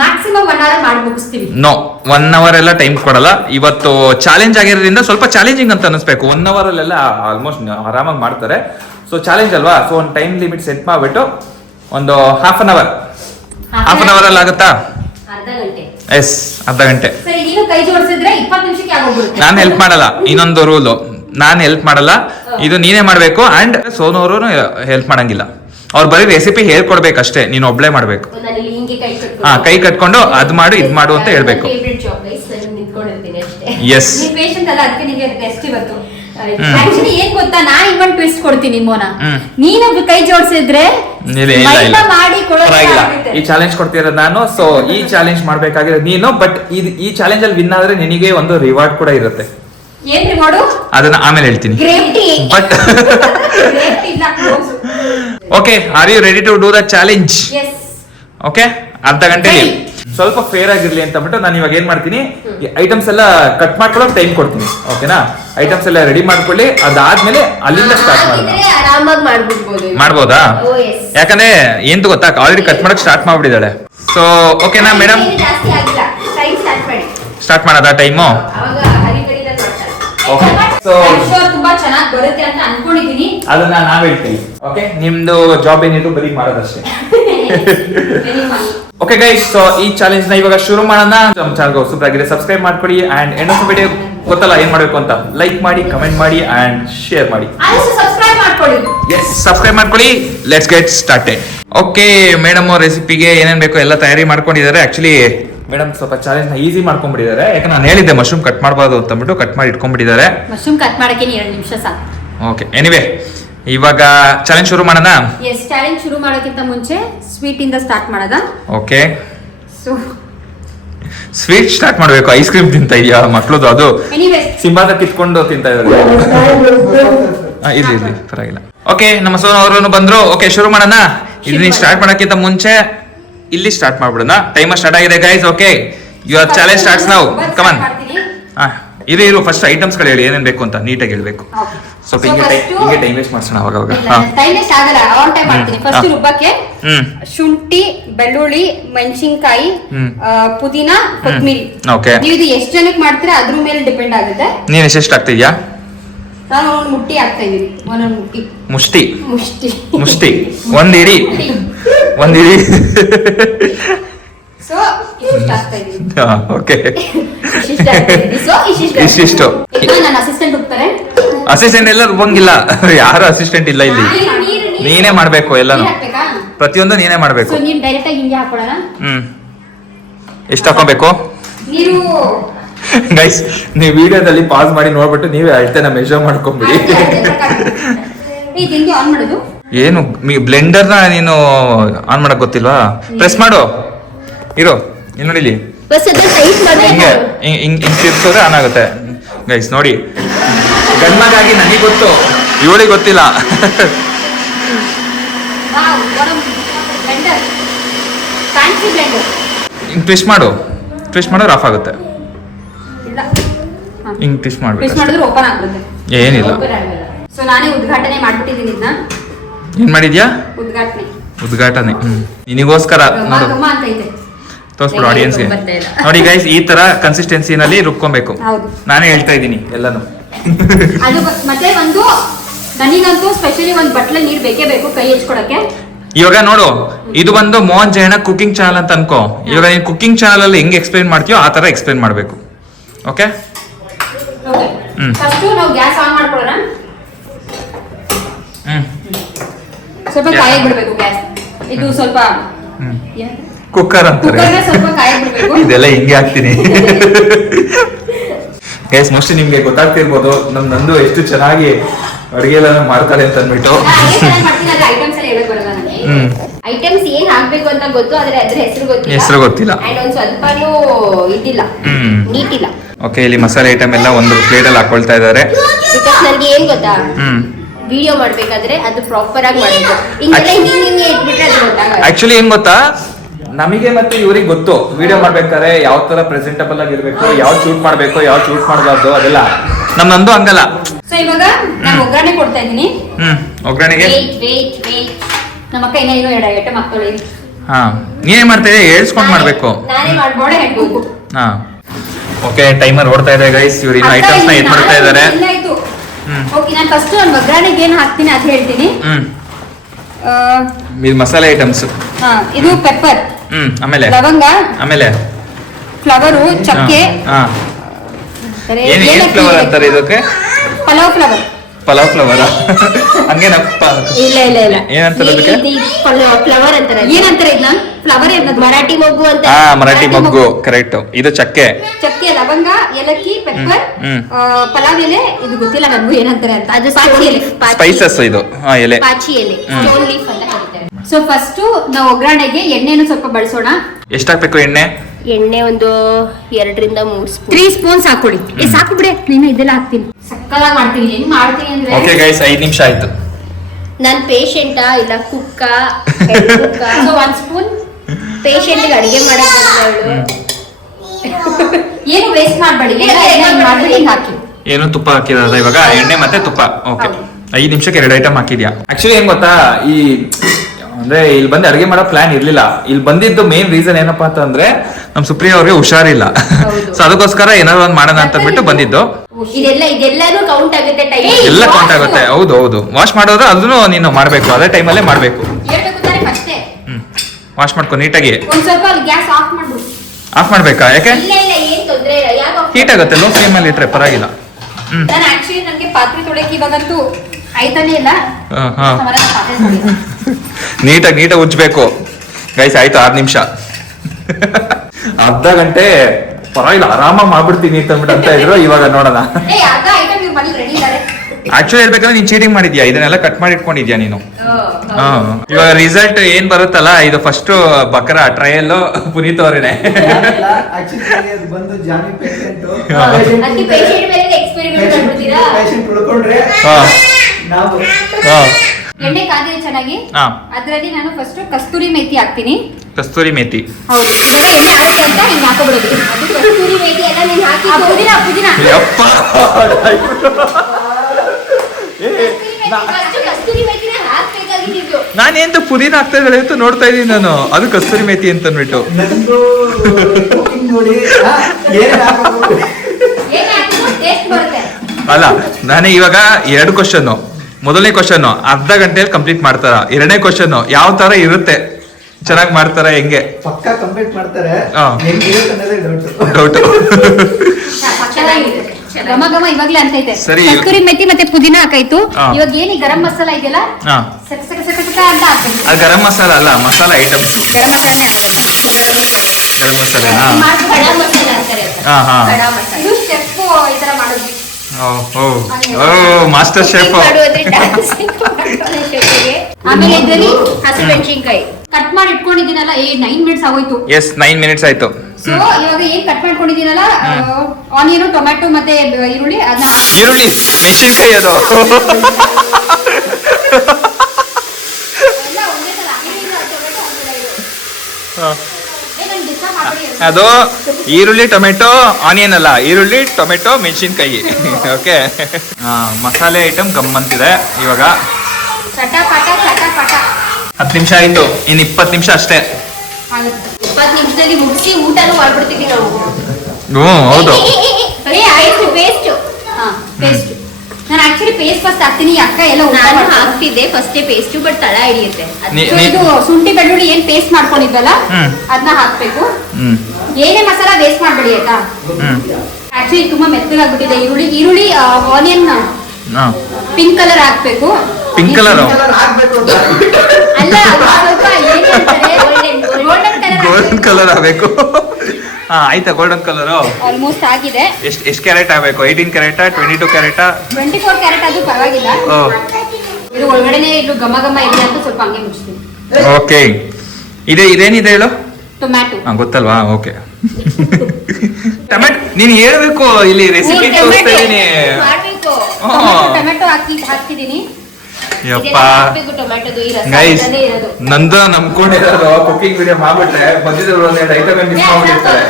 ಮ್ಯಾಕ್ಸಿಮಮ್ 1 ಅವರ್ ಮಾಡಿ ಮುಗಿಸ್ತೀವಿ. ನೋ, 1 ಅವರ್ ಎಲ್ಲ ಟೈಮ್ ಕೊಡಲ್ಲ. ಇವತ್ತು ಚಾಲೆಂಜ್ ಆಗಿರೋದ್ರಿಂದ ಸ್ವಲ್ಪ ಚಾಲೆಂಜಿಂಗ್ ಅಂತ ಅನಿಸ್ಬೇಕು. 1 ಅವರ್ ಅಲ್ಲೆಲ್ಲ ಆಲ್ಮೋಸ್ಟ್ ಆರಾಮಾಗಿ ಮಾಡ್ತಾರೆ. ಸೊ ಚಾಲೆಂಜ್ ಅಲ್ವಾ, ಸೊ ಒಂದು ಟೈಮ್ ಲಿಮಿಟ್ ಸೆಟ್ ಮಾಡ್ಬಿಟ್ಟು ಒಂದು ಹಾಫ್ ಅನ್ ಅವರ್ ಅಲ್ಲಿ ಆಗುತ್ತಾ? ಅರ್ಧ ಗಂಟೆ. ಎಸ್, ಅರ್ಧ ಗಂಟೆ. ಸರಿ, ನೀನು ಕೈ ಜೋಡಿಸಿದ್ರೆ 20 ನಿಮಿಷಕ್ಕೆ ಆಗೋಗ್ಬಿಡುತ್ತೆ. ನಾನು ಹೆಲ್ಪ್ ಮಾಡಲ್ಲ, ಇನ್ನೊಂದು ರೂಲು, ನಾನು ಹೆಲ್ಪ್ ಮಾಡಲ್ಲ. ಇದು ನೀನೇ ಮಾಡ್ಬೇಕು. ಅಂಡ್ ಸೋನೂರು ಹೆಲ್ಪ್ ಮಾಡಂಗಿಲ್ಲ. ಅವ್ರು ಬರೀ ರೆಸಿಪಿ ಹೇಳ್ಕೊಡ್ಬೇಕಷ್ಟೇ, ನೀನು ಒಬ್ಳೆ ಮಾಡ್ಬೇಕು. ಕೈ ಕಟ್ಕೊಂಡು ಅದ್ ಮಾಡು ಇದ್ ಮಾಡು ಅಂತ ಹೇಳ್ಬೇಕು. ಎಸ್, ಏನ್ ಗೊತ್ತಾ, ನಾನ್ ಇನ್ನೊಂದು ಟ್ವಿಸ್ಟ್ ಕೊಡ್ತೀನಿ ಮೋನ. ನೀನು ಕೈ ಜೋಡಿಸಿದ್ರೆ ಈ ಚಾಲೆಂಜ್ ಕೊಡ್ತಿರೋದು ನಾನು. ಸೊ ಈ ಚಾಲೆಂಜ್ ಮಾಡ್ಬೇಕಾಗಿರೋದು ನೀನು. ಬಟ್ ಈ ಚಾಲೆಂಜ್ ಅಲ್ಲಿ ವಿನ್ ಆದ್ರೆ ನಿನಗೆ ಒಂದು ರಿವಾರ್ಡ್ ಕೂಡ ಇರುತ್ತೆ. ಏನ್ ರಿವಾರ್ಡ್? ಅದನ್ನ ಆಮೇಲೆ ಹೇಳ್ತೀನಿ. But okay, are you ready to do the challenge? Okay, ಅರ್ಧ ಗಂಟೆ. ಸೊ ಸ್ವಲ್ಪ ಫೇರ್ ಆಗಿರ್ಲಿ ಅಂತ ಬಿಟ್ಟು ನಾನು ಇವಾಗ ಏನ್ ಮಾಡ್ತೀನಿ ಐಟಮ್ಸ್ ಎಲ್ಲ ಕಟ್ ಮಾಡ್ಕೊಳ್ಳೋಕೆ ಟೈಮ್ ಕೊಡ್ತೀನಿ. ಓಕೆನಾ? ಐಟಮ್ಸ್ ಎಲ್ಲ ರೆಡಿ ಮಾಡ್ಕೊಳ್ಳಿ, ಅದಾದ್ಮೇಲೆ ಅಲ್ಲಿಂದ ಸ್ಟಾರ್ಟ್ ಮಾಡೋಣ. ಆರಾಮಾಗಿ ಮಾಡ್ಬಿಡ್ಬೋದು. ಮಾಡ್ಬೋದಾ? Oh, yes. ಯಾಕಂದ್ರೆ ಏನ್ ಗೊತ್ತಾ, ಆಲ್ರೆಡಿ ಕಟ್ ಮಾಡಕ್ ಸ್ಟಾರ್ಟ್ ಮಾಡ್ಬಿಟ್ಟಿದ್ದಾಳೆ. ಸೊ ಓಕೆನಾ ಮೇಡಮ್? ಜಾಸ್ತಿ ಆಗಿಲ್ಲ, ಟೈಮ್ ಸ್ಟಾರ್ಟ್ ಮಾಡಿ. ಸ್ಟಾರ್ಟ್ ಮಾಡೋದಾ ಟೈಮು? ಅವಾಗ ಹರಿಬರಿದಲ್ಲಿ ಮಾಡ್ತಾರೆ. ಓಕೆ. ಸೊ ತುಂಬಾ ಚೆನ್ನಾಗಿ ಬರುತ್ತೆ ಅಂತ ಅನ್ಕೊಂಡಿದೀನಿ. ಅದನ್ನ ನಾವ್ ಹೇಳ್ತೀವಿ. ಓಕೆ, ನಿಮ್ದು ಜಾಬ್ ಏನಿದ್ರು ಬರೀ ಮಾಡೋದಷ್ಟೇ. ಓಕೆ ಗೈಸ್, ಸೊ ಈ ಚಾಲೆಂಜ್ ನ ಇವಾಗ ಶುರು ಮಾಡೋಣ. ನಮ್ಮ ಚಾನಲ್ ಸೂಪರ್ ಆಗಿದೆ, ಸಬ್ಸ್ಕ್ರೈಬ್ ಮಾಡ್ಕೊಳ್ಳಿ. ಅಂಡ್ ಇನ್ನೊಂದು ವಿಡಿಯೋ ಗೊತ್ತಲ್ಲ ಏನ್ ಮಾಡ್ಬೇಕು ಅಂತ, ಲೈಕ್ ಮಾಡಿ, ಕಮೆಂಟ್ ಮಾಡಿ ಅಂಡ್ ಶೇರ್ ಮಾಡಿ. ಆದಷ್ಟು ಸಬ್ಸ್ಕ್ರೈಬ್ ಮಾಡ್ಕೊಳ್ಳಿ. ಎಸ್, ಸಬ್ಸ್ಕ್ರೈಬ್ ಮಾಡ್ಕೊಳ್ಳಿ. Let's get started. Okay, madam ರೆಸಿಪಿಗೆ ಏನೇನ್ ಬೇಕೋ ಎಲ್ಲ ತಯಾರಿ ಮಾಡ್ಕೊಂಡಿದ್ದಾರೆ. ಆಕ್ಚುಲಿ ಮೇಡಮ್ ಸ್ವಲ್ಪ ಚಾಲೆಂಜ್ ನ ಈಸಿ ಮಾಡ್ಕೊಂಡ್ಬಿಟ್ಟಿದ್ದಾರೆ. ಯಾಕಂದ್ರೆ ನಾನು ಹೇಳಿದ್ದೆ ಮಶ್ರೂಮ್ ಕಟ್ ಮಾಡಬಾರ್ದು ಅಂತ ಅಂದ್ಬಿಟ್ಟು ಕಟ್ ಮಾಡಿ ಇಟ್ಕೊಂಡ್ಬಿಟ್ಟಿದ್ದಾರೆ. ಮಶ್ರೂಮ್ ಕಟ್ ಮಾಡಕ್ಕೆ 2 ನಿಮಿಷ ಸಾಕು. ಓಕೆ, ಎನಿವೆ ಇವಾಗ ಚಾಲೆಂಜ್ ಶುರು ಮಾಡೋಣ. ಎಸ್, ಚಾಲೆಂಜ್ ಶುರು ಮಾಡೋಕ್ಕಿಂತ ಮುಂಚೆ ಸ್ವೀಟ್ ಇಂದ ಸ್ಟಾರ್ಟ್ ಮಾಡೋದಾ? ಓಕೆ, ಸೊ ಸ್ವೀಟ್ ಸ್ಟಾರ್ಟ್ ಮಾಡ್ಬೇಕು. ಐಸ್ ಕ್ರೀಮ್ ತಿಂತ ಇದೆಯಾ ಮಕ್ಳದು? ಅದು ಎನಿವೇಸ್ ಸಿಂಬಾದ ಕಿತ್ಕೊಂಡು ತಿಂತಾ ಇದ್ದಾರೆ. ಇಲ್ಲಿ ಪರವಾಗಿಲ್ಲ. ಓಕೆ, ನಮ್ಮ ಸೋನು ಅವರು ಬಂದ್ರು. ಓಕೆ, ಶುರು ಮಾಡೋಣ. ಇದನ್ನ ಸ್ಟಾರ್ಟ್ ಮಾಡೋಕ್ಕಿಂತ ಮುಂಚೆ ಇಲ್ಲಿ ಸ್ಟಾರ್ಟ್ ಮಾಡ್ಬಿಡೋಣ. ಟೈಮರ್ ಸ್ಟಾರ್ಟ್ ಆಗಿದೆ guys. Okay, your challenge starts now. Come on. ಇರು ಫಸ್ಟ್ ಐಟಮ್ಸ್ ಗಳು ಹೇಳಿ, ಏನೇನ್ ಬೇಕು ಅಂತ ನೀಟಾಗಿ ಹೇಳ್ಬೇಕು. ಸ್ವಲ್ಪ ಹಿಂಗೆ ಟೈಮ್ ವೇಸ್ಟ್ ಮಾಡ್ಸೋಣ ಅವಾಗ. ಟೈಮ್ ವೇಸ್ಟ್ ಆಗಲ್ಲ, ಆನ್ ಟೈಮ್ ಮಾಡ್ತೀನಿ. ಫಸ್ಟ್ ರುಬ್ಬಕ್ಕೆ ಶುಂಠಿ, ಬೆಳ್ಳುಳ್ಳಿ, ಮೆಣಸಿನಕಾಯಿ, ಪುದೀನ, ಕೊತ್ತಂಬರಿ. ಓಕೆ, ನೀವು ಇದು ಎಷ್ಟು ಜನಕ್ಕೆ ಮಾಡ್ತೀರಾ ಅದ್ರ ಮೇಲೆ ಡಿಪೆಂಡ್ ಆಗುತ್ತೆ. ನೀನ್ ಎಷ್ಟು ಆಗ್ತಿದ್ಯಾ? ನಾನು ಒಂದು ಮುಟ್ಟಿ ಹಾಕ್ತಾ ಇದೀನಿ. ಒಂದೊಂದು ಮುಟ್ಟಿ. ಮುಷ್ಟಿ ಮುಷ್ಟಿ ಮುಷ್ಟಿ ಒಂದಿಡಿ. ಸೊ ಇಷ್ಟು ಹಾಕ್ತಾ ಇದೀನಿ. ಓಕೆ, ಇಷ್ಟಿಷ್ಟು ಹಾಕ್ತಾ ಇದೀನಿ. ಸೊ ಇಷ್ಟಿಷ್ಟು. ಈಗ ನನ್ನ ಅಸಿಸ್ಟೆಂಟ್ ಹೋಗ್ತಾರೆ. ಅಸಿಸ್ಟೆಂಟ್ ಎಲ್ಲ ರುಬ್ಬಂಗಿಲ್ಲ, ಯಾರು ಅಸಿಸ್ಟೆಂಟ್ ಇಲ್ಲ ಇಲ್ಲಿ. ನೀನೇ ಮಾಡ್ಬೇಕು ಎಲ್ಲಾನು, ಹಾಕ್ಬೇಕಾ? ಪ್ರತಿಯೊಂದು ನೀನೇ ಮಾಡ್ಬೇಕು. ಸೊ ನೀನು ಡೈರೆಕ್ಟ್ ಆಗಿ ಹಿಂಗೆ ಹಾಕೊಳ್ಳೋಣ. ಎಷ್ಟು ಹಾಕೋಬೇಕು ನೀರು ಗೈಸ್? ನೀವು ವಿಡಿಯೋದಲ್ಲಿ ಪಾಸ್ ಮಾಡಿ ನೋಡ್ಬಿಟ್ಟು ನೀವೇ ಅಳ್ತೇನ ಮೆಜರ್ ಮಾಡ್ಕೊಂಬಿಡಿ. ಇದು ಹಿಂಗೆ ಆನ್ ಮಾಡೋದು. ಏನು ಬ್ಲೆಂಡರ್ ನ ನೀನು ಆನ್ ಮಾಡಕ್ ಗೊತ್ತಿಲ್ವಾ? ಪ್ರೆಸ್ ಮಾಡು. ಇರೋ ಇಲ್ಲಿ ನೋಡಿಲಿ, ಬಸ್ ಅದು ಟೈಟ್ ಹಿಂಗೆ ಮಾಡ್ಬೇಕು. ಹಿಂಗ್ ತಿರ್ಸೋದ್ರೆ ಆನ್ ಆಗುತ್ತೆ. ಗೈಸ್ ನೋಡಿ, ಗಂಡ್ಮಗಾಗಿ ನನಗೆ ಗೊತ್ತು, ಇವಳಿಗೆ ಗೊತ್ತಿಲ್ಲ. Wow, what a Blender. Fancy Blender. ಹಿಂಗ್ ಟ್ವಿಸ್ಟ್ ಮಾಡಿದ್ರೆ ಆಫ್ ಆಗುತ್ತೆ. ಇಲ್ಲ, ಹಿಂಗ್ ಟ್ವಿಸ್ಟ್ ಮಾಡ್ಬೇಕು. ಪ್ರೆಸ್ ಮಾಡಿದ್ರೆ ಓಪನ್ ಆಗ್ಬಿಡುತ್ತೆ. ಏನಿಲ್ಲ. ಸೊ ನಾನೇ ಉದ್ಘಾಟನೆ ಮಾಡ್ಬಿಟ್ಟಿದ್ದೀನಿ ಇದನ್ನ. ಏನ್ ಮಾಡಿದ್ಯಾ? ಉದ್ಘಾಟನೆ. ನಿನಗೋಸ್ಕರ ನೋಡು, ಗಮ್ಮ ಅಂತ ಐತೆ. ತೋರ್ಸ್ಬಿಡು ಆಡಿಯನ್ಸ್ಗೆ. ಬರ್ತಾ ಇಲ್ಲ. ನೋಡಿ ಗೈಸ್, ಈ ತರ ಕನ್ಸಿಸ್ಟೆನ್ಸಿನಲ್ಲಿ ರುಬ್ಕೊಬೇಕು. ಹೌದು. ನಾನೇ ಹೇಳ್ತಾ ಇದ್ದೀನಿ ಎಲ್ಲಾನು. ಅದು ಮತ್ತೆ ಒಂದು ನನಗಂತೂ ಸ್ಪೆಷಲಿ ಒಂದು ಬಟ್ಲೆ ನೀರು ಬೇಕೇ ಬೇಕು ಕೈ ಹೆಚ್ಕೊಡಕ್ಕೆ. ಇವಾಗ ನೋಡು, ಇದು ಬಂದು ಮೋಹನ್ ಜೈನ ಕುಕಿಂಗ್ ಚಾನಲ್ ಅಂತ ಅನ್ಕೋ. ಇವಾಗ ನೀನ್ ಕುಕಿಂಗ್ ಚಾನಲ್ ಅಲ್ಲಿ ಹೆಂಗ್ ಎಕ್ಸ್ಪ್ಲೈನ್ ಮಾಡ್ತೀಯೋ ಆ ತರ ಎಕ್ಸ್ಪ್ಲೈನ್ ಮಾಡ್ಬೇಕು. ಓಕೆ, ಫಸ್ಟ್ ನಾವು ಗ್ಯಾಸ್ ಆನ್ ಮಾಡ್ಕೊಳ್ಳೋಣ. ಸ್ವಲ್ಪ ಕಾಯಕ್ ಬಿಡ್ಬೇಕು ಗ್ಯಾಸ್. ಇದು ಸ್ವಲ್ಪ ಕುಕ್ಕರ್ ಅಂತಾರೆ, ಕುಕ್ಕರ್ನ ಸ್ವಲ್ಪ ಕಾಯಕ್ ಬಿಡ್ಬೇಕು. ಇದೆಲ್ಲ ಹಿಂಗೆ ಹಾಕ್ತೀನಿ. ಗೈಸ್, ಮೋಸ್ಟ್ಲಿ ನಿಮ್ಗೆ ಗೊತ್ತಾಗ್ತಿರ್ಬೋದು ನಮ್ ನಂದು ಎಷ್ಟು ಚೆನ್ನಾಗಿ ಅಡುಗೆ ಎಲ್ಲ ಮಾಡ್ತಾರೆ ಅಂತ ಅಂದ್ಬಿಟ್ಟು. ಐಟಮ್ಸ್ ಎಲ್ಲ ಹೇಳಕ್ ಬರಲ್ಲ ನನಗೆ. ಐಟಮ್ಸ್ ಏನ್ ಹಾಕ್ಬೇಕು ಅಂತ ಗೊತ್ತು, ಆದ್ರೆ ಅದ್ರ ಹೆಸರು ಗೊತ್ತಿಲ್ಲ. ಅಂಡ್ ಒಂದ್ ಸ್ವಲ್ಪನೂ ಇದಿಲ್ಲ, ನೀಟ್ ಇಲ್ಲ. ಓಕೆ, ಇಲ್ಲಿ ಮಸಾಲೆ ಐಟಮ್ ಎಲ್ಲ ಒಂದು ಪ್ಲೇಟ್ ಅಲ್ಲಿ ಹಾಕೊಳ್ತಾ ಇದ್ದಾರೆ. ಬಿಕಾಸ್ ನನ್ಗೆ ಏನ್ ಗೊತ್ತಾ, ವಿಡಿಯೋ ಮಾಡ್ಬೇಕಾದ್ರೆ ಅದು ಪ್ರಾಪರ್ ಆಗಿ ಮಾಡ್ಬೇಕು. ಹಿಂಗೆಲ್ಲ ಹಿಂಗೆ ಇಟ್ಬಿಟ್ರೆ ಅದು ಗೊತ್ತಾಗಲ್ಲ. ಆಕ್ಚುಲಿ ಏನ್ ಗೊತ್ತಾ, ನಮಗೆ ಮತ್ತೆ ಇವ್ರಿಗೆ ಗೊತ್ತು ವಿಡಿಯೋ ಮಾಡ್ಬೇಕಾದ್ರೆ ಯಾವ ತರ ಪ್ರೆಸೆಂಟಬಲ್ ಆಗಿರ್ಬೇಕು, ಯಾವ ಶೂಟ್ ಮಾಡ್ಬೇಕು, ಯಾವ ಶೂಟ್ ಮಾಡಬಾರ್ದು, ಅದೆಲ್ಲ ನಮ್ದು ಹಂಗಲ್ಲ. ಸೊ ಇವಾಗ ನಾನು ಒಗ್ಗರಣೆ ಕೊಡ್ತಾ ಇದ್ದೀನಿ. ಒಗ್ಗರಣೆಗೆ ನಮ್ಮ ಅಕ್ಕ ಏನೋ ಐಟಮ್ ಹಾಕ್ಕೊಳ್ಳಿ. ಹಾ, ನೀನೇ ಮಾಡ್ತಾ ಇದೀಯ, ಹೇಳ್ಸ್ಕೊಂಡ್ ಮಾಡ್ಬೇಕು. ನಾನೇ ಗೋಡೆ ಹೆಡ್ಬೇಕು. ಹಾ, ಓಕೆ, ಟೈಮರ್ ಓಡ್ತಾ ಇದೆ ಗೈಸ್. ಇವ್ರು ಇನ್ನು ಐಟಮ್ಸ್ ನ ಎತ್ ಮಾಡ್ತಾ ಇದ್ದಾರೆ. ಓಕೆ, ನಾನು ಫಸ್ಟ್ ಒಂದು ಒಗ್ಗರಣೆಗೆ ಏನ್ ಹಾಕ್ತೀನಿ ಅದು ಹೇಳ್ತೀನಿ. ಇದು ಮಸಾಲೆ ಐಟಮ್ಸ್. ಇದು ಪೆಪ್ಪರ್, ಆಮೇಲೆ ಲವಂಗ, ಆಮೇಲೆ ಫ್ಲವರು, ಚಕ್ಕೆ. ಏನ್ ಫ್ಲವರ್ ಅಂತಾರೆ ಇದಕ್ಕೆ? ಪಲಾವ್ ಫ್ಲವರ್. ಪಲಾವ್ ಫ್ಲವರ್ ಹಂಗೇನಪ್ಪ? ಇಲ್ಲ ಇಲ್ಲ ಇಲ್ಲ, ಏನಂತಾರೆ ಅದಕ್ಕೆ? ಫ್ಲವರ್ ಅಂತಾರೆ. ಏನಂತಾರೆ ಇದನ್ನ? ಫ್ಲವರ್ ಏನದು? ಮರಾಠಿ ಮೊಗ್ಗು ಅಂತ. ಮರಾಠಿ ಮೊಗ್ಗು, ಕರೆಕ್ಟ್. ಇದು ಚಕ್ಕೆ, ಲವಂಗ, ಏಲಕ್ಕಿ, ಪೆಪ್ಪರ್, ಪಲಾವ್ ಎಲೆ. ಇದು ಗೊತ್ತಿಲ್ಲ ನನಗೂ ಏನಂತಾರೆ ಅಂತ. ಅದು ಪಾಚಿ ಎಲೆ. ಸ್ಪೈಸಸ್ ಇದು ಎಲೆ, ಪಾಚಿ ಎಲೆ, ಸ್ಟೋನ್ ಲೀಫ್ ಅಂತ ಕರೀತಾರೆ. ಸೊ ಫಸ್ಟ್ ನಾವು ಒಗ್ಗರಣೆಗೆ ಎಣ್ಣೆನು ಸ್ವಲ್ಪ ಬಳಸೋಣ. ಎಷ್ಟು ಹಾಕ್ಬೇಕು ಎಣ್ಣೆ? ಎಣ್ಣೆ ಒಂದು 2 ರಿಂದ 3 ಸ್ಪೂನ್. 3 ಸ್ಪೂನ್ಸ್ ಹಾಕೊಳ್ಳಿ. ಸಾಕು ಬಿಡೆ, ನೀನು ಇದೆಲ್ಲ ಹಾಕ್ತೀನಿ. ಸಕ್ಕದಾಗಿ ಮಾಡ್ತೀನಿ. ಹೆಂಗ್ ಮಾಡ್ತೀನಿ ಅಂದ್ರೆ, ಓಕೆ ಗೈಸ್, 5 ನಿಮಿಷ ಆಯ್ತು. ನಾನ್ ಪೇಷಂಟಾ ಇಲ್ಲ ಕುಕ್ಕ? ಸೊ 1 ಸ್ಪೂನ್ ಪೇಷಂಟ್ ಅಡಿಗೆ ಮಾಡಕ್ ಬಂದವಳು. ಏನು ವೇಸ್ಟ್ ಮಾಡ್ಬೇಡಿ, ಎಲ್ಲ ಎಣ್ಣೆ ಮಾಡ್ಬಿಟ್ಟು ಹಿಂಗ್ ಹಾಕಿ. ಏನು ತುಪ್ಪ ಹಾಕಿರೋದ ಇವಾಗ? ಎಣ್ಣೆ ಮತ್ತೆ ತುಪ್ಪ. ಓಕೆ, ಹೌದು. 5 ನಿಮಿಷಕ್ಕೆ 2 ಐಟಮ್ ಹಾಕಿದ್ಯಾ. ಆಕ್ಚುಲಿ ಏನ್ ಗೊತ್ತಾ, ಈ ಅಂದ್ರೆ ಇಲ್ಲಿ ಬಂದು ಅಡಿಗೆ ಮಾಡೋ ಪ್ಲಾನ್ ಇರ್ಲಿಲ್ಲ. ಇಲ್ಲಿ ಬಂದಿದ್ದು ಮೇನ್ ರೀಸನ್ ಏನಪ್ಪಾ ಅಂತಂದ್ರೆ ನಮ್ ಸುಪ್ರಿಯ ಅವ್ರಿಗೆ ಹುಷಾರಿಲ್ಲ. ಹೌದು. ಸೊ ಅದಕ್ಕೋಸ್ಕರ ಏನಾದ್ರು ಒಂದ್ ಮಾಡೋಣ ಅಂತ ಬಿಟ್ಟು ಬಂದಿದ್ದು. ಇದೆಲ್ಲಾನು ಕೌಂಟ್ ಆಗುತ್ತೆ ಟೈಮ್. ಎಲ್ಲ ಕೌಂಟ್ ಆಗುತ್ತೆ. ಹೌದು ಹೌದು, ವಾಶ್ ಮಾಡೋದು ಅದನ್ನು ನೀನು ಮಾಡ್ಬೇಕು, ಅದೇ ಟೈಮಲ್ಲೇ ಮಾಡ್ಬೇಕು. ಹೇಳ್ಬೇಕು ತಾನೆ ಫಸ್ಟೇ. ವಾಶ್ ಮಾಡ್ಕೊ ನೀಟಾಗಿ. ಒಂದ್ ಸ್ವಲ್ಪ ಅಲ್ಲಿ ಗ್ಯಾಸ್ ಆಫ್ ಮಾಡ್ಬಿಡು. ಆಫ್ ಮಾಡ್ಬೇಕಾ? ಯಾಕೆ? ಇಲ್ಲ ಇಲ್ಲ ಏನ್ ತೊಂದ್ರೆ ಇಲ್ಲ. ಯಾಕೆ ಹೀಟ್ ಆಗುತ್ತೆ, ಲೋ ಫ್ಲೇಮ್ ಅಲ್ಲಿ ಇಟ್ರೆ ಪರವಾಗಿಲ್ಲ. ನಾನು ಆಕ್ಚುಲಿ ನನಗೆ ಪಾತ್ರೆ ತೊಳೆಯಕ್ಕೆ ಇವಾಗಂತೂ ಆಯ್ತಾನೆ ಇಲ್ಲ. ಹಾ ಸಮಾಧಾನ ಪಾತ್ರೆ ತೊಳೆಯೋದು. ನೀಟಾಗಿ ಉಜ್ಬೇಕು ಗೈಸ್. ಆಯ್ತು 6 ನಿಮಿಷ. ಅರ್ಧ ಗಂಟೆ ಪರವಾಗಿಲ್ಲ ಆರಾಮಾಗಿ ಮಾಡ್ಬಿಡ್ತೀನಿ ಅಂತ ಇದ್ರು. ಇವಾಗ ನೋಡೋಣ. ಅರ್ಧ ಐಟಮ್ ಇವ್ರು ಮನೇಲಿ ರೆಡಿ ಇದ್ದಾರೆ. ಆಕ್ಚುಲಿ ಹೇಳ್ಬೇಕಂದ್ರೆ ನೀನ್ ಚೀಟಿಂಗ್ ಮಾಡಿದ್ಯಾ, ಇದನ್ನೆಲ್ಲ ಕಟ್ ಮಾಡಿ ಇಟ್ಕೊಂಡಿದ್ಯಾ ನೀನು. ಇವಾಗ ರಿಸಲ್ಟ್ ಏನ್ ಬರುತ್ತಲ್ಲ, ಇದು ಫಸ್ಟ್ ಬಕರ ಟ್ರಯಲ್ ಪುನೀತ್ ಅವರೇನೆ. ಆಕ್ಚುಲಿ ಅದು ಬಂದು ಜಾನಿ ಪೇಷಂಟ್ ಅದಕ್ಕೆ ಪೇಷಂಟ್ ಮೇಲೆ ಎಕ್ಸ್ಪೆರಿಮೆಂಟ್ ಮಾಡ್ಬಿಡ್ತೀರಾ? ಪೇಷಂಟ್ ಉಳ್ಕೊಂಡ್ರೆ ನಾವು ಎಣ್ಣೆ ಕಾದಿದೆ ಚೆನ್ನಾಗಿ. ಹಾ. ಅದ್ರಲ್ಲಿ ನಾನು ಫಸ್ಟ್ ಕಸ್ತೂರಿ ಮೇಥಿ ಹಾಕ್ತೀನಿ. ಕಸ್ತೂರಿ ಮೇಥಿ. ಹೌದು, ಇವಾಗ ಎಣ್ಣೆ ಆಗುತ್ತೆ ಅಂತ ಹಿಂಗ್ ಹಾಕೋಬಿಡೋದು. ಅದು ಕಸ್ತೂರಿ ಮೇಥಿ ಎಲ್ಲ ನೀನ್ ಹಾಕಿ ಪುದೀನ ಪುದೀನ ಯಪ್ಪ. ಫಸ್ಟ್ ಕಸ್ತೂರಿ ಮೇಥಿನ ಹಾಕ್ಬೇಕಾಗಿದ್ದು. ನಾನೇಂತ ಪುದೀನ ಹಾಕ್ತಾ ಇದ್ದಾಳೆ ಅಂತ ನೋಡ್ತಾ ಇದೀನಿ ನಾನು. ಅದು ಕಸ್ತೂರಿ ಮೇಥಿ ಅಂತ ಅಂದ್ಬಿಟ್ಟು. ನಂದು ಕುಕಿಂಗ್ ನೋಡಿ ಏನ್ ಹಾಕಬೇಕು ಏನೇ ಹಾಕಿದ್ರು ಟೇಸ್ಟ್ ಬರುತ್ತೆ. ಅಲ್ಲ, ನಾನೇ ಇವಾಗ 2 ಕ್ವಶನ್. ಮೊದಲನೇ ಕ್ವಶನ್ ಅರ್ಧ ಗಂಟೆಯಲ್ಲಿ ಕಂಪ್ಲೀಟ್ ಮಾಡ್ತಾರ. 2ನೇ ಕ್ವಶನ್ ಯಾವ ತರ ಇರುತ್ತೆ, ಚೆನ್ನಾಗಿ ಮಾಡ್ತಾರ ಹೆಂಗೆ? ಪಕ್ಕಾ ಕಂಪ್ಲೀಟ್ ಮಾಡ್ತಾರೆ. ಹಾ. ಹೆಂಗಿರುತ್ತೆ ಅನ್ನೋದೇ ಡೌಟ್. ಚೆನ್ನಾಗಿದೆ, ಘಮ ಘಮ ಇವಾಗ್ಲೇ ಅಂತೈತೆ. ಸರಿ. ಕಸ್ತೂರಿ ಮೇಥಿ ಮತ್ತೆ ಪುದೀನ ಹಾಕಾಯ್ತು. ಹಾ. ಇವಾಗ ಏನಿ ಗರಂ ಮಸಾಲ ಇದೆಯಲ್ಲ, ಹಾ, ಸಕ ಸಕ ಸಕ ಸಕ ಅಂತ ಹಾಕ್ಬೇಕು. ಅದು ಗರಂ ಮಸಾಲ ಅಲ್ಲ, ಮಸಾಲ ಐಟಮ್ಸ್. ಗರಂ ಮಸಾಲನೇ ಹಾಕ್ಬೇಕು. ಗರಂ ಮಸಾಲೆನಾ? ಕಡ ಮಸಾಲ ಅಂತಾರೆ ಅದನ್ನ. ಹಾ ಹಾ. ಕಡ ಮಸಾಲ. ಇದು ಶೆಫ್ ಈ ತರ ಮಾಡೋದು. Master chef. ಮಾಡುವುದ್ರೆ dancing ಮಾಡ್ತಾನೆ ಜೊತೆಗೆ. ಆಮೇಲೆ ಇದ್ರಲ್ಲಿ ಹಸಿಮೆಣಸಿನ್ಕಾಯಿ ಕಟ್ ಮಾಡಿ ಇಟ್ಕೊಂಡಿದ್ದೀನಲ್ಲ, 9 ಮಿನಿಟ್ಸ್ ಆಗೋಯ್ತು. ಎಸ್, 9 ಮಿನಿಟ್ಸ್ ಆಯ್ತು. ಸೊ ಇವಾಗ ಏನ್ ಕಟ್ ಮಾಡ್ಕೊಂಡಿದ್ದೀನಲ್ಲ, ಆನಿಯನ್, ಟೊಮ್ಯಾಟೊ ಮತ್ತೆ ಈರುಳ್ಳಿ, ಅದನ್ನ ಈರುಳ್ಳಿ, ಮೆಣಸಿನ್ಕಾಯಿ ಅದು. ಎಲ್ಲ ಒಂದೇ ಸಲ ಈರುಳ್ಳಿ, ಟೊಮ್ಯಾಟೊ ಹಾಕಿಲ್ಲ ಇದು. ನನ್ ಡಿಸ್ಟರ್ಬ್ ಮಾಡ್ಬೇಡಿ. ಅದು ಈರುಳ್ಳಿ ಟೊಮೆಟೊ ಆನಿಯನ್ ಅಲ್ಲ, ಈರುಳ್ಳಿ ಟೊಮೆಟೊ ಮೆಣಸಿನ್ಕಾಯಿ. ಓಕೆ. ಮಸಾಲೆ ಐಟಮ್ ಗಮ್ಮಂತಿದೆ ಇವಾಗ. ಚಟಪಟ ಚಟಪಟ 10 ನಿಮಿಷ ಆಯ್ತು, ಇನ್ನು 20 ನಿಮಿಷ ಅಷ್ಟೇ. ಆಗುತ್ತೆ. 20 ನಿಮಿಷದಲ್ಲಿ ಮುಗಿಸಿ ಊಟನೂ ಮಾಡ್ಬಿಡ್ತೀವಿ ನಾವು. ಹೌದು. ಆಯ್ತು ಪೇಸ್ಟ್. ಹಾ, ಪೇಸ್ಟ್. ನಾನು ಆಕ್ಚುಲಿ ಪೇಸ್ಟ್ ಫಸ್ಟ್ ಹಾಕ್ತೀನಿ. ಈ ಅಕ್ಕ ಎಲ್ಲ ಊಟ ನಾನು ಮಾಡ್ತಾರೆ. ಹಾಕ್ತಿದ್ದೆ ಫಸ್ಟೇ ಪೇಸ್ಟ್, ಬಟ್ ತಳ ಹಿಡಿಯುತ್ತೆ. So ಇದು ಶುಂಠಿ ಬೆಳ್ಳುಳ್ಳಿ ಏನ್ ಪೇಸ್ಟ್ ಮಾಡ್ಕೊಂಡಿದ್ವಲ್ಲ, ಅದನ್ನ ಹಾಕ್ಬೇಕು. ಏನೇ ಮಸಾಲ ವೇಸ್ಟ್ ಮಾಡ್ಬೇಡಿ ಆಯ್ತಾ. ಆಕ್ಚುಲಿ ತುಂಬಾ ಮೆತ್ತಗಾಗ್ಬಿಟ್ಟಿದೆ ಈರುಳ್ಳಿ. ಆನಿಯನ್ ಪಿಂಕ್ ಕಲರ್ ಹಾಕ್ಬೇಕು. ಪಿಂಕ್ ಕಲರ್ ಹಾಕ್ಬೇಕು ಅಂತ ಅಲ್ಲ, ಸ್ವಲ್ಪ ಏನು ಅಂತಾರೆ, ಗೋಲ್ಡನ್ ಕಲರ್ ಆಗಬೇಕು. ಹಾ, ಆಯ್ತಾ? ಗೋಲ್ಡನ್ ಕಲರ್ ಆಲ್ಮೋಸ್ಟ್ ಆಗಿದೆ. ಎಷ್ಟು ಕ್ಯಾರೆಟ್ ಆಗಬೇಕು? 18 ಕ್ಯಾರೆಟಾ 22 ಕ್ಯಾರೆಟಾ? 24 ಕ್ಯಾರೆಟ್ ಅದು ಪರವಾಗಿಲ್ಲ. ಇದು ಒಳಗಡೆನೆ ಇದು ಘಮ ಘಮ ಇದೆ ಅಂತ ಸ್ವಲ್ಪ ಹಂಗೆ ಮುಚ್ತೀನಿ. ಓಕೆ. ಇದೇನಿದೆ ಹೇಳು? ಟೊಮ್ಯಾಟೊ. ಗೊತ್ತಲ್ವಾ? ಓಕೆ. ಟೊಮೆಟೊ ನೀನು ಹೇಳ್ಬೇಕು, ಇಲ್ಲಿ ರೆಸಿಪಿ ತೋರಿಸ್ತಾ ಇದೀನಿ. ಮಾಡ್ಬೇಕು. ಟೊಮ್ಯಾಟೊ ಹಾಕಿದೀನಿ. ಯಪ್ಪ ಟೊಮ್ಯಾಟೊದು ಈ ರಸ ಗೈಸ್, ಇದನ್ನೇ ಇರೋದು. ನಂದ ನಂಬ್ಕೊಂಡಿರೋದು ಕುಕಿಂಗ್ ವಿಡಿಯೋ ಮಾಡ್ಬಿಟ್ರೆ ಬಂದಿದ್ರು ಒಂದೆರಡು ಐಟಮ್ ಮಿಸ್ ಮಾಡ್ಬಿಟ್ಟಿರ್ತಾರೆ.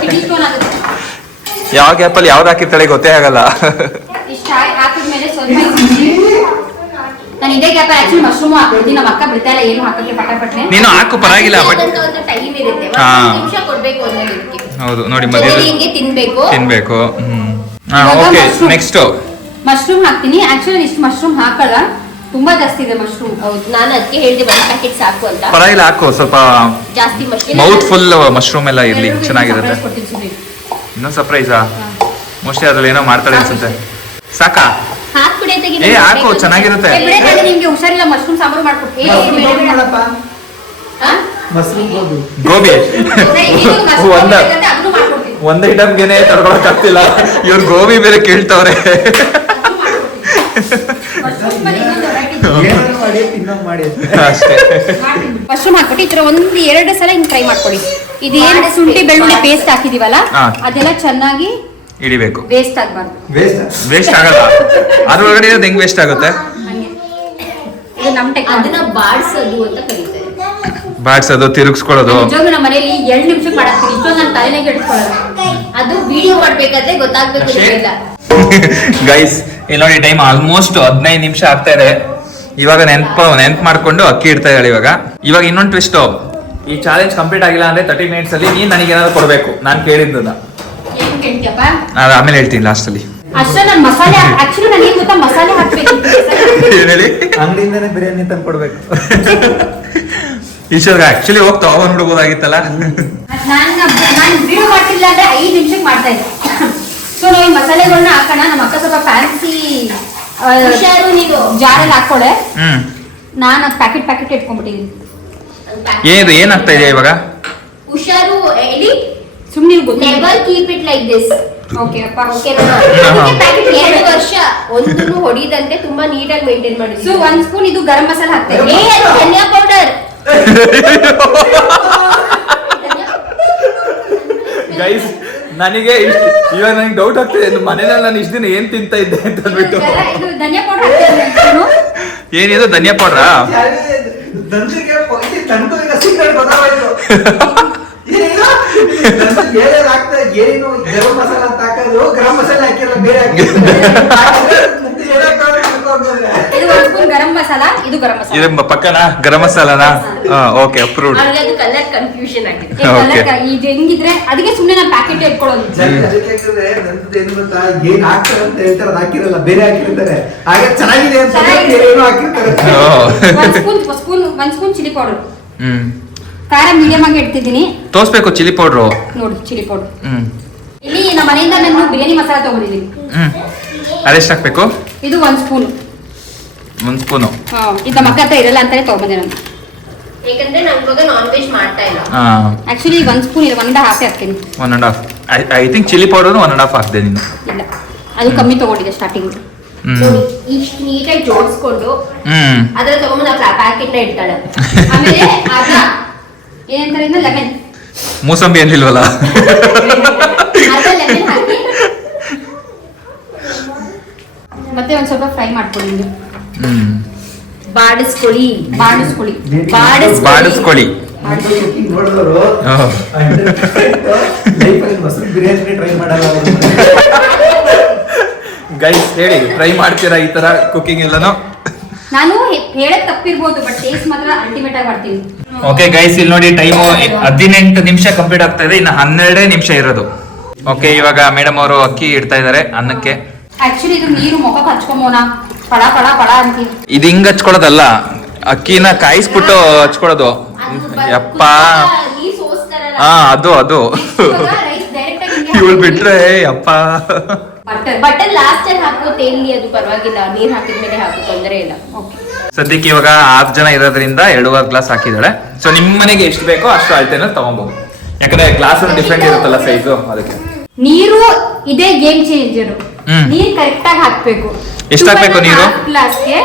ಯಾವ ಗ್ಯಾಪಲ್ಲಿ ಯಾವ್ದು ಹಾಕಿರ್ತಾಳೆ ಗೊತ್ತೇ ಆಗಲ್ಲ. ಇಷ್ಟ ಹಾಕಿದ್ಮೇಲೆ ಸ್ವಲ್ಪ ನಾನು ಇದೇ ಗ್ಯಾಪ್ ಆಕ್ಚುಲಿ ಮಶ್ರೂಮ್ ಹಾಕ್ಬಿಡ್ತೀನಿ. ನಮ್ಮ ಅಕ್ಕ ಬಿಡ್ತಾ ಇಲ್ಲ ಏನು ಹಾಕಕ್ಕೆ ಪಟಾಪಟ್ನೆ. ನೀನು ಹಾಕು, ಪರವಾಗಿಲ್ಲ. ಬಟ್ ಅದಕ್ಕೆ ಒಂದು ಟೈಮ್ ಇರುತ್ತೆ. ಹಾ. 1 ನಿಮಿಷ ಕೊಡ್ಬೇಕು ಅನ್ನೋದಕ್ಕೆ. ಹೌದು ನೋಡಿ, ಜೊತೆಗೆ ಹಿಂಗೆ ತಿನ್ಬೇಕು. ತಿನ್ಬೇಕು. ಇವಾಗ ಓಕೆ, mushroom. ನೆಕ್ಸ್ಟ್ ಮಶ್ರೂಮ್ ಹಾಕ್ತೀನಿ. ಆಕ್ಚುಲಿ ಇಷ್ಟು ಮಶ್ರೂಮ್ ಹಾಕಲ್ಲ, ತುಂಬಾ ಜಾಸ್ತಿ ಇದೆ ಮಶ್ರೂಮ್. ಹೌದು, ನಾನು ಅದಕ್ಕೆ ಹೇಳಿದೆ 1 ಪ್ಯಾಕೆಟ್ ಸಾಕು ಅಂತ. ಪರವಾಗಿಲ್ಲ, ಹಾಕು ಸ್ವಲ್ಪ. ಜಾಸ್ತಿ ಮಶ್ರೂಮ್ ಮೌತ್ ಫುಲ್ ಮಶ್ರೂಮ್ ಎಲ್ಲ ಇರ್ಲಿ, ಚೆನ್ನಾಗಿರುತ್ತೆ. ಕೊಡ್ತೀನಿ ಸುಮ್ನೆ. ಇನ್ನೊಂದು ಸರ್ಪ್ರೈಸಾ? ಮೋಸ್ಟ್ಲಿ ಅದ್ರಲ್ಲಿ ಏನೋ ಮಾಡ್ತಾಳೆ ಅನ್ಸುತ್ತೆ. ಸಾಕಾ? ಹಾಕ್ಬಿಡಿ ಅಂತ ಏ, ಹಾಕು, ಚೆನ್ನಾಗಿರುತ್ತೆ. ಬಿಡೆ ನಾನು ನಿಮ್ಗೆ ಹುಷಾರಿಲ್ಲ, ಮಶ್ರೂಮ್ ಸಾಂಬಾರು ಮಾಡ್ಕೊಡ್ತೀನಿ. ನೋಡಪ್ಪ ಮಶ್ರೂಮ್ ಗೋಬಿ ಒಂದ ಅದನ್ನು ಮಾಡ್ಕೊಡ್ತೀನಿ. ಒಂದ್ ಐಟಮ್ಗೆನೆ ತಡ್ಕೊಳಕ್ ಆಗ್ತಿಲ್ಲ, ಇವ್ರು ಗೋಬಿ ಬೇರೆ ಕೇಳ್ತವ್ರೆ. ಏನಾದ್ರು ಮಾಡಿ ಇನ್ನೊಂದು ಮಾಡಿ ಅಷ್ಟೇ. ಮಶ್ರೂಮ್ ಹಾಕ್ಬಿಟ್ಟು ಈ ತರ 1-2 ಸಲ ಹಿಂಗ್ ಫ್ರೈ ಮಾಡ್ಕೊಳ್ಳಿ. ಇದೇನು ಶುಂಠಿ ಬೆಳ್ಳುಳ್ಳಿ ಪೇಸ್ಟ್ ಹಾಕಿದೀವಲ್ಲ, ಹಾ. ಅದೆಲ್ಲ ಚೆನ್ನಾಗಿ ಹಿಡಿಬೇಕು. ವೇಸ್ಟ್ ಆಗ್ಬಾರ್ದು. ವೇಸ್ಟ್ ಆಗಲ್ಲ. ಅದ್ರೊಳಗಡೆ ಇರೋದು ಹೆಂಗ್ ವೇಸ್ಟ್ ಆಗುತ್ತೆ? ಹಂಗೆ ಇದು ನಮ್ ಟೆಕ್ನಾಲಜಿ. ಅದನ್ನ ಬಾಡ್ಸೋದು ಅಂತ ಕರೀತಾರೆ. ಬಾಡ್ಸೋದು ತಿರುಗಿಸ್ಕೊಳ್ಳೋದು. ನಿಜವಾಗ್ಲೂ ನಮ್ಮ ಮನೇಲಿ 2 ನಿಮಿಷಕ್ಕೆ ಮಾಡಾಕ್ತೀನಿ, ಇಷ್ಟೊಂದು ನನ್ನ ತಲೆನೇ ಕೆಡಿಸ್ಕೊಳ್ಳೋದು. ಅದು ವಿಡಿಯೋ ಮಾಡ್ಬೇಕಾದ್ರೆ ಗೊತ್ತಾಗ್ಬೇಕು ನಿಮ್ಗೆಲ್ಲ. ಗೈಸ್ ಇಲ್ಲಿ ನೋಡಿ ಟೈಮ್ ಆಲ್ಮೋಸ್ಟ್ 15 ನಿಮಿಷ ಆಗ್ತಾ ಇದೆ. ಇವಾಗ ನೆನ್ಪು ಮಾಡ್ಕೊಂಡು ಅಕ್ಕಿ ಇಡ್ತಾ ಇದ್ದಾಳೆ. ಇವಾಗ ಇನ್ನೊಂದು ಟ್ವಿಸ್ಟ್, ಈ ಚಾಲೆಂಜ್ ಕಂಪ್ಲೀಟ್ ಆಗಿಲ್ಲ ಅಂದ್ರೆ 30 ಮಿನಿಟ್ಸ್ ಅಲ್ಲಿ ನೀನ್ ನನಗೆ ಏನಾದ್ರು ಕೊಡ್ಬೇಕು, ನಾನು ಕೇಳಿದ್ದನ್ನ. ಏನ್ ಕೇಳ್ತೀಯಪ್ಪ? ಅದು ಆಮೇಲೆ ಹೇಳ್ತೀನಿ ಲಾಸ್ಟ್ ಅಲ್ಲಿ. ಅಷ್ಟೇ ನಾನು ಮಸಾಲೆ ಆಕ್ಚುಲಿ ನಾನು ಏನ್ ಗೊತ್ತಾ, ಮಸಾಲೆ ಹಾಕ್ಬೇಕು. ಏನ್ ಹೇಳಿ? ಅಂಗಡಿಯಿಂದನೇ ಬಿರಿಯಾನಿ ತಂದು ಕೊಡ್ಬೇಕು. ಈಶ್ವರ್ಗ ಆಕ್ಚುಲಿ ಹೋಗಿ ತಗೊಂಡ್ಬಿಡ್ಬೋದಾಗಿತ್ತಲ್ಲ. ನಾನು ವಿಡಿಯೋ ಮಾಡ್ತಿಲ್ಲ ಅಂದ್ರೆ 5 ನಿಮಿಷಕ್ಕೆ ಮಾಡ್ತಾ ಇದ್ದೆ. ಸೊ ನಾವು ಈ ಮಸಾಲೆಗಳನ್ನ ಹಾಕೋಣ. ನಮ್ಮ ಅಕ್ಕ ಸ್ವಲ್ಪ ಫ್ಯಾನ್ಸಿ ಹುಷಾರು ನೀವು. ಜಾರಲ್ಲಿ ಹಾಕೊಳ್ಳೆ. ಹ್ಮ್ ನಾನು ಅದು ಪ್ಯಾಕೆಟ್ ಇಟ್ಕೊಂಡ್ಬಿಟ್ಟಿದ್ದೀನಿ. ಏನಾಗ್ತಾ ಇದೆ ಇವಾಗ? ಹುಷಾರು ಹೇಳಿ. ಸುಮ್ಮನೆ ಗೊತ್ತಿಲ್ಲ. Never keep it like this. Okay ಅಪ್ಪ. ಓಕೆ ಹಾ. ಪ್ಯಾಕೆಟ್ 2 ವರ್ಷ ಒಂದನ್ನು ಹೊಡಿದಂತೆ ತುಂಬಾ ನೀಟಾಗಿ ಮೇಂಟೈನ್ ಮಾಡಿ. ಸೊ 1 ಸ್ಪೂನ್ ಇದು ಗರಂ ಮಸಾಲ ಹಾಕ್ತೇವೆ. ಧನಿಯಾ ಪೌಡರ್. ಗೈಸ್ ನನಗೆ ಇವಾಗ ನನಗೆ ಡೌಟ್ ಆಗ್ತಿದೆ, ಮನೇಲಿ ನಾನು ಇಷ್ಟ ದಿನ ಏನ್ ತಿಂತಾ ಇದ್ದೆ ಅಂತ ಅಂದ್ಬಿಟ್ಟು. ಇದು ಧನಿಯಾ ಪೌಡರ್ ಹಾಕ್ತೇವೆ. ಏನಿದು ಧನಿಯಾ ಪೌಡ್ರಾ? ದಂಚಿಗೆ ತನಗೂ ಈಗ ಸೀಕ್ರೆಟ್ ಗೊತ್ತಾಗೋಯ್ತು. ಏನಿಲ್ಲ, ಏನೇನು ಹಾಕ್ತಾರೆ, ಏನು ಗರಂ ಮಸಾಲ ಅಂತ ಹಾಕೋದು, ಗರಂ ಮಸಾಲ ಹಾಕಿರಲ್ಲ, ಬೇರೆ ಇದು 1 ಸ್ಪೂನ್ ಗರಂ ಮಸಾಲ, ಇದು ಗರಂ ಮಸಾಲ. ಇದು ಪಕ್ಕನಾ ಗರಂ ಮಸಾಲಾನಾ? Okay approved. ಅವ್ರಿಗೆ ಅದು ಕಲರ್ ಕನ್ಫ್ಯೂಷನ್ ಆಗಿದೆ. ಇದು ಹೆಂಗಿದ್ರೆ ಅದಕ್ಕೆ ಸುಮ್ಮನೆ ನಾನು ಪ್ಯಾಕೆಟ್ ಇಟ್ಕೊಳ್ಳೋದು. ಏನು ಗೊತ್ತಾ, ಏನ್ ಹಾಕ್ತಾರೆ ಅಂತ ಹೇಳ್ತಾರೆ, ಅದು ಹಾಕಿರಲ್ಲ, ಬೇರೆ ಹಾಕಿರ್ತಾರೆ. ಹಾಗೆ ಚೆನ್ನಾಗಿದೆ ಅಂತ ಏನು ಹಾಕಿರ್ತಾರೆ. 1 ಸ್ಪೂನ್ ಚಿಲ್ಲಿ ಪೌಡರ್. ಹ್ಮ್ ಖಾರ ಮೀಡಿಯಂ ಆಗಿ ಇಡ್ತಿದ್ದೀನಿ. ತೋರ್ಸ್ಬೇಕು ಚಿಲ್ಲಿ ಪೌಡ್ರು. ನೋಡಿ ಚಿಲ್ಲಿ ಪೌಡರ್. ಹ್ಮ್ ಇಲ್ಲಿ ನಮ್ಮ ಮನೆಯಿಂದ ನಾನು ಬಿರಿಯಾನಿ ಮಸಾಲ ತಗೊಂಡಿದ್ದೀನಿ. ಹ್ಮ್ ಅದೆಷ್ಟು ಹಾಕ್ಬೇಕು? ಇದು 1 ಸ್ಪೂನ್. 1 ಸ್ಪೂನು. ಇದು ನಮ್ಮ ಅಕ್ಕ ಹತ್ರ ಇರಲ್ಲ ಅಂತಾನೆ ತಗೊಂಬಂದೆ ನಾನು. ಯಾಕಂದ್ರೆ ನಾನು ಇವಾಗ ನಾನ್ ವೆಜ್ ಮಾಡ್ತಾ ಇಲ್ಲ. ಆಕ್ಚುಲಿ 1 ಸ್ಪೂನ್ ಇಲ್ಲ, 1.5 ಹಾಕ್ತೀನಿ. 1.5. ಐ ಥಿಂಕ್ ಚಿಲ್ಲಿ ಪೌಡರ್ 1.5 ಹಾಕ್ದೆ ನೀನು. ಇಲ್ಲ, ಅದು ಕಮ್ಮಿ ತಗೊಂಡಿದ್ದೆ ಸ್ಟಾರ್ಟಿಂಗ್. ನೋಡಿ ಇಷ್ಟು ನೀಟಾಗಿ ಜೋಡಿಸ್ಕೊಂಡು ಹ್ಮ್ ಅದ್ರ ತಗೊಂಡು ಪ್ಯಾಕೆಟ್ ನ ಇಡ್ತಾಳೆ. ಆಮೇಲೆ ಅದ ಏನಂತಾರೆ ಲೆಮನ್. ಮೂಸಂಬಿ ಅಂದಿಲ್ವಲ್ಲ? ಅದ ಲೆಮನ್ ಹಾಕಿ ಮತ್ತೆ ಒಂದ್ ಸ್ವಲ್ಪ ಫ್ರೈ ಮಾಡ್ಕೊಳ್ಳಿ. ಹ್ಮ್ ಬಾಡಿಸ್ಕೊಳ್ಳಿ. ಬಾಡಿಸ್ಕೊಳ್ಳಿ. ನೋಡಿದವರು ಲೈಫಲ್ಲಿ ಮೊಸರು ಬಿರಿಯಾನಿ ಟ್ರೈ ಮಾಡಲ್ಲ. ಗೈಸ್ ಹೇಳಿ, ಟ್ರೈ ಮಾಡ್ತೀರಾ ಈ ತರ ಕುಕಿಂಗ್ ಎಲ್ಲಾನು? ನಾನು ಹೇಳಕ್ ತಪ್ಪಿರ್ಬೋದು, ಬಟ್ ಟೇಸ್ಟ್ ಮಾತ್ರ ಅಲ್ಟಿಮೇಟ್ ಆಗಿ ಮಾಡ್ತೀನಿ. ಓಕೆ ಗೈಸ್ ಇಲ್ಲಿ ನೋಡಿ ಟೈಮು 18 ನಿಮಿಷ ಕಂಪ್ಲೀಟ್ ಆಗ್ತಾ ಇದೆ, ಇನ್ನು 12 ನಿಮಿಷ ಇರೋದು. ಓಕೆ ಇವಾಗ ಮೇಡಮ್ ಅವರು ಅಕ್ಕಿ ಇಡ್ತಾ ಇದಾರೆ ಅನ್ನಕ್ಕೆ. ಆಕ್ಚುಲಿ ಇದು ನೀರು ಮುಖಕ್ಕೆ ಹಚ್ಕೊಂಬೋಣ, ಪಳ ಪಳ ಪಳ ಅಂತೀವಿ. ಇದು ಹಿಂಗ್ ಹಚ್ಕೊಳ್ಳೋದಲ್ಲ, ಅಕ್ಕಿನ ಕಾಯಿಸ್ಬಿಟ್ಟು ಹಚ್ಕೊಳ್ಳೋದು. ಯಪ್ಪ ಹಾ ಅದು ಇವಳು ಬಿಟ್ರೆ ಅಪ್ಪ. ಬಟನ್ ಲಾಸ್ಟ್ ಟೈಮ್ ಹಾಕೋ ತೇಲಿ ಅದು ಪರವಾಗಿಲ್ಲ, ನೀರ್ ಹಾಕಿದ್ಮೇಲೆ ಹಾಕೋ ತೊಂದರೆ ಇಲ್ಲ. ಸದ್ಯಕ್ಕೆ ಇವಾಗ 6 ಜನ ಇರೋದ್ರಿಂದ 2.5 ಗ್ಲಾಸ್ ಹಾಕಿದಾಳೆ. ಸೊ ನಿಮ್ ಮನೆಗೆ ಎಷ್ಟು ಬೇಕೋ ಅಷ್ಟು ಅಳತೆನ ತಗೊಬಹುದು, ಯಾಕಂದ್ರೆ ಗ್ಲಾಸ್ ಡಿಫ್ರೆಂಟ್ ಇರುತ್ತಲ್ಲ ಸೈಜು, ಅದಕ್ಕೆ. ನೀರು ಇದೇ ಗೇಮ್ ಚೇಂಜರ್. ಹ್ಮ್. ನೀರ್ ಕರೆಕ್ಟ್ ಆಗಿ ಹಾಕ್ಬೇಕು. ಎಷ್ಟು ಹಾಕ್ಬೇಕು ನೀರು? ಗ್ಲಾಸ್ಗೆ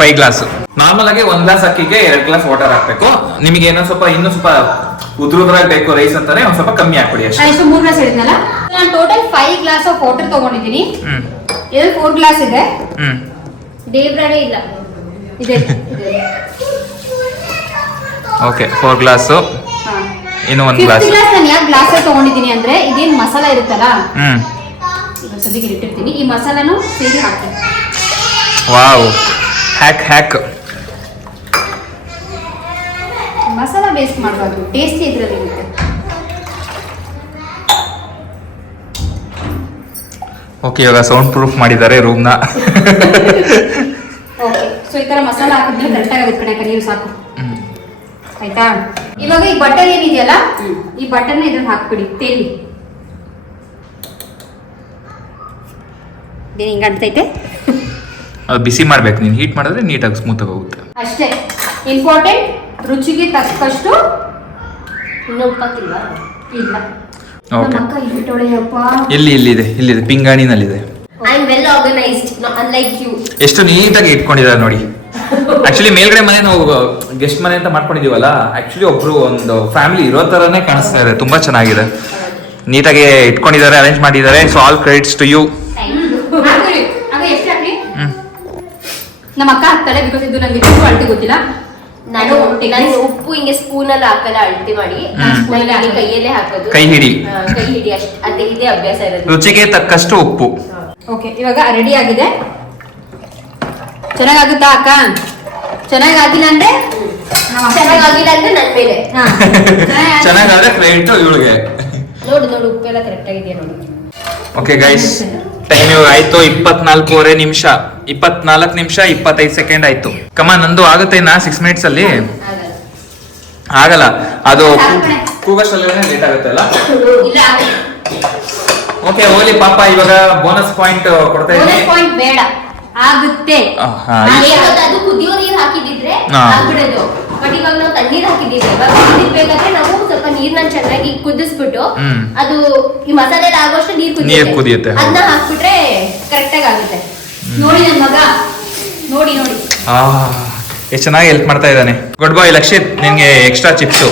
5 ಗ್ಲಾಸ್. ನಾರ್ಮಲ್ ಆಗಿ 1 ಗ್ಲಾಸ್ ಅಕ್ಕಿಗೆ 2 ಗ್ಲಾಸ್ ವಾಟರ್ ಹಾಕ್ಬೇಕು. ನಿಮಗೆ ಇನ್ನೂ ಸ್ವಲ್ಪ ಉದ್ರಾಗಿ ಬೇಕು ರೈಸ್ ಅಂತಾನೆ ಒಂದ್ ಸ್ವಲ್ಪ ಕಮ್ಮಿ ಹಾಕ್ಬಿಡಿ ಅಷ್ಟೇ. ಎಷ್ಟು 3 ಗ್ಲಾಸ್ ಹೇಳಿದ್ನಲ್ಲ, ನಾನು ಟೋಟಲ್ 5 ಗ್ಲಾಸ್ ಆಫ್ ವಾಟರ್ ತಗೊಂಡಿದ್ದೀನಿ. ಹ್ಮ್ ಇದ್ರಲ್ಲಿ 4 ಗ್ಲಾಸ್ ಇದೆ. ಹ್ಮ್ ದೇವ್ರಾಣೆ ಇಲ್ಲ ಇದೆ. Okay 4 glass. ಇನ್ನು 1 ಗ್ಲಾಸ್. ನಾನು ಯಾಕೆ ಗ್ಲಾಸ್ ತಗೊಂಡಿದ್ದೀನಿ ಅಂದ್ರೆ ಇದೇನ್ ಮಸಾಲ ಇರುತ್ತಲ್ಲ, ಹ್ಮ್ ಸದ್ಯಕ್ಕೆ ಇಟ್ಟಿರ್ತೀನಿ. ಈ ಮಸಾಲಾನು ಸೇರಿ ಹಾಕ್ತೀನಿ. ವಾವ್, ಹ್ಯಾಕ್ ಮಸಾಲ ವೇಸ್ಟ್ ಮಾಡಬಾರ್ದು, ಟೇಸ್ಟಿ ಇದ್ರಲ್ಲಿ ಇರುತ್ತೆ. ಓಕೆ ಇವಾಗ ಸೌಂಡ್ ಪ್ರೂಫ್ ಮಾಡಿದ್ದಾರೆ ರೂಮ್ನ. ಓಕೆ, ಸೊ ಈ ತರ ಮಸಾಲ ಹಾಕಿದ್ರೆ ಕರೆಕ್ಟಾಗಿ ಆಗುತ್ತೆ ಕಣೆ, ನೀರು ಸಾಕು. ಆಯ್ತಾ? ಇವಾಗ ಈ ಬಟರ್ ಏನಿದೆಯಲ್ಲ, ಈ ಬಟರ್ನ ಇದ್ರಲ್ಲಿ ಹಾಕ್ಬಿಡಿ, ತೇಲಿ. ಹಿಂಗ ಅಂತೈತೆ. ಅದು ಬಿಸಿ ಮಾಡ್ಬೇಕು, ನೀನು ಹೀಟ್ ಮಾಡಿದ್ರೆ ನೀಟಾಗಿ ಸ್ಮೂತ್ ಆಗಿ ಹೋಗುತ್ತೆ ಅಷ್ಟೇ. ಇಂಪಾರ್ಟೆಂಟ್, ರುಚಿಗೆ ತಕ್ಕಷ್ಟು ಇನ್ನೂ ಉಪ್ಪಾಕಿಲ್ವಾ? ಇಲ್ಲ. ಓಕೆ. ನಮ್ಮ ಅಕ್ಕ ಇಟ್ಬಿಟ್ಟೋಳೆ ಅಪ್ಪ. ಇಲ್ಲಿದೆ ಪಿಂಗಾಣಿನಲ್ಲಿದೆ. I am well organised, unlike you. ಎಷ್ಟು ನೀಟಾಗಿ ಇಟ್ಕೊಂಡಿದ್ದಾರೆ ನೋಡಿ. ಆಕ್ಚುಲಿ ಮೇಲ್ಗಡೆ ಮನೆ ನಾವು ಗೆಸ್ಟ್ ಮನೆ ಅಂತ ಮಾಡ್ಕೊಂಡಿದೀವಲ್ಲ, ಆಕ್ಚುಲಿ ಒಬ್ರು ಒಂದು ಫ್ಯಾಮಿಲಿ ಇರೋ ತರನೇ ಕಾಣಿಸ್ತಾ ಇದೆ. ತುಂಬಾ ಚೆನ್ನಾಗಿದೆ, ನೀಟಾಗಿ ಇಟ್ಕೊಂಡಿದ್ದಾರೆ, ಅರೇಂಜ್ ಮಾಡಿದ್ದಾರೆ. So all credits to you. ಆಗ ಎಷ್ಟು ಹಾಕ್ಲಿ? ನಮ್ಮ ಅಕ್ಕ ಹಾಕ್ತಾಳೆ, ಬಿಕಾಸ್ ಇದು ನನಗೆ ಅಳತೆ ಗೊತ್ತಿಲ್ಲ. ನಾನು ಉಪ್ಪು ಹಿಂಗೆ ಸ್ಪೂನ್ ಅಲ್ಲಿ ಹಾಕಲ್ಲ, ಅಳತೆ ಮಾಡಿ ಸ್ಪೂನ್ ಕೈಯಲ್ಲೇ ಹಾಕೋದು. ಕೈ ಹಿಡಿ ಅಷ್ಟು ಅದೇ ಇದೇ ಅಭ್ಯಾಸ ಇರೋದು. ರುಚಿಗೆ ತಕ್ಕಷ್ಟು ಉಪ್ಪು. ಓಕೆ, ಇವಾಗ ರೆಡಿ ಆಗಿದೆ. ಚೆನ್ನಾಗಾಗುತ್ತಾ ಅಕ್ಕ? ಚೆನ್ನಾಗಿಲ್ಲ ಅಂದ್ರೆ ಚೆನ್ನಾಗಿಲ್ಲ ಅಂದ್ರೆ ನನ್ ಮೇಲೆ. ಚೆನ್ನಾಗಾದ್ರೆ ಕ್ರೆಡಿಟ್ ಇವಳಿಗೆ. ನೋಡು ಉಪ್ಪೆಲ್ಲ ಕರೆಕ್ಟ್ ಆಗಿದೆಯಾ ನೋಡು. ಓಕೆ ಗೈಸ್, ಟೈಮ್ ಆಯ್ತು 24 ನಿಮಿಷ 24 ನಿಮಿಷ 25 ಸೆಕೆಂಡ್ ಆಯ್ತು. ಕಮ ನಂದು ಆಗುತ್ತೆ ನಾ 6 ಮಿನಿಟ್ಸ್ ಅಲ್ಲಿ ಆಗಲ್ಲ, ಅದು ಕೂಗಷ್ಟಲ್ಲೇ ಲೇಟ್ ಆಗುತ್ತೆ ಅಲ್ಲ. ಓಕೆ ಹೋಲಿ ಪಾಪ, ಇವಾಗ ಬೋನಸ್ ಪಾಯಿಂಟ್ ಕೊಡ್ತಾ ಇದ್ದೀನಿ. ಪಾಯಿಂಟ್ ಬೇಡ, ಆಗುತ್ತೆ. ಅದು ಕುದಿಯೋ ನೀರ್ ಹಾಕಿದಿದ್ರೆ ಆಗ್ಬಿಡೋದು. ಬಟ್ ಇವಾಗ ನಾವು ತಣ್ಣೀರ್ ಹಾಕಿದೀವಿ. ಇವಾಗ ಕುದಿಬೇಕಾದ್ರೆ ನಾವು ಸ್ವಲ್ಪ ನೀರ್ನ ಚೆನ್ನಾಗಿ ಕುದಿಸ್ಬಿಟ್ಟು ಅದು ಈ ಮಸಾಲೆ ಆಗೋಷ್ಟು ನೀರ್ ಕುದಿಯುತ್ತೆ, ಅದನ್ನ ಹಾಕ್ಬಿಟ್ರೆ ಕರೆಕ್ಟ್ ಆಗಿ ಆಗುತ್ತೆ. ನೋಡಿ ನನ್ ಮಗ, ನೋಡಿ ಎಷ್ಟು ಚೆನ್ನಾಗಿ ಹೆಲ್ಪ್ ಮಾಡ್ತಾ ಇದ್ದಾನೆ. ಗುಡ್ ಬಾಯ್ ಲಕ್ಷಿತ್, ನಿನ್ಗೆ ಎಕ್ಸ್ಟ್ರಾ ಚಿಪ್ಸ್.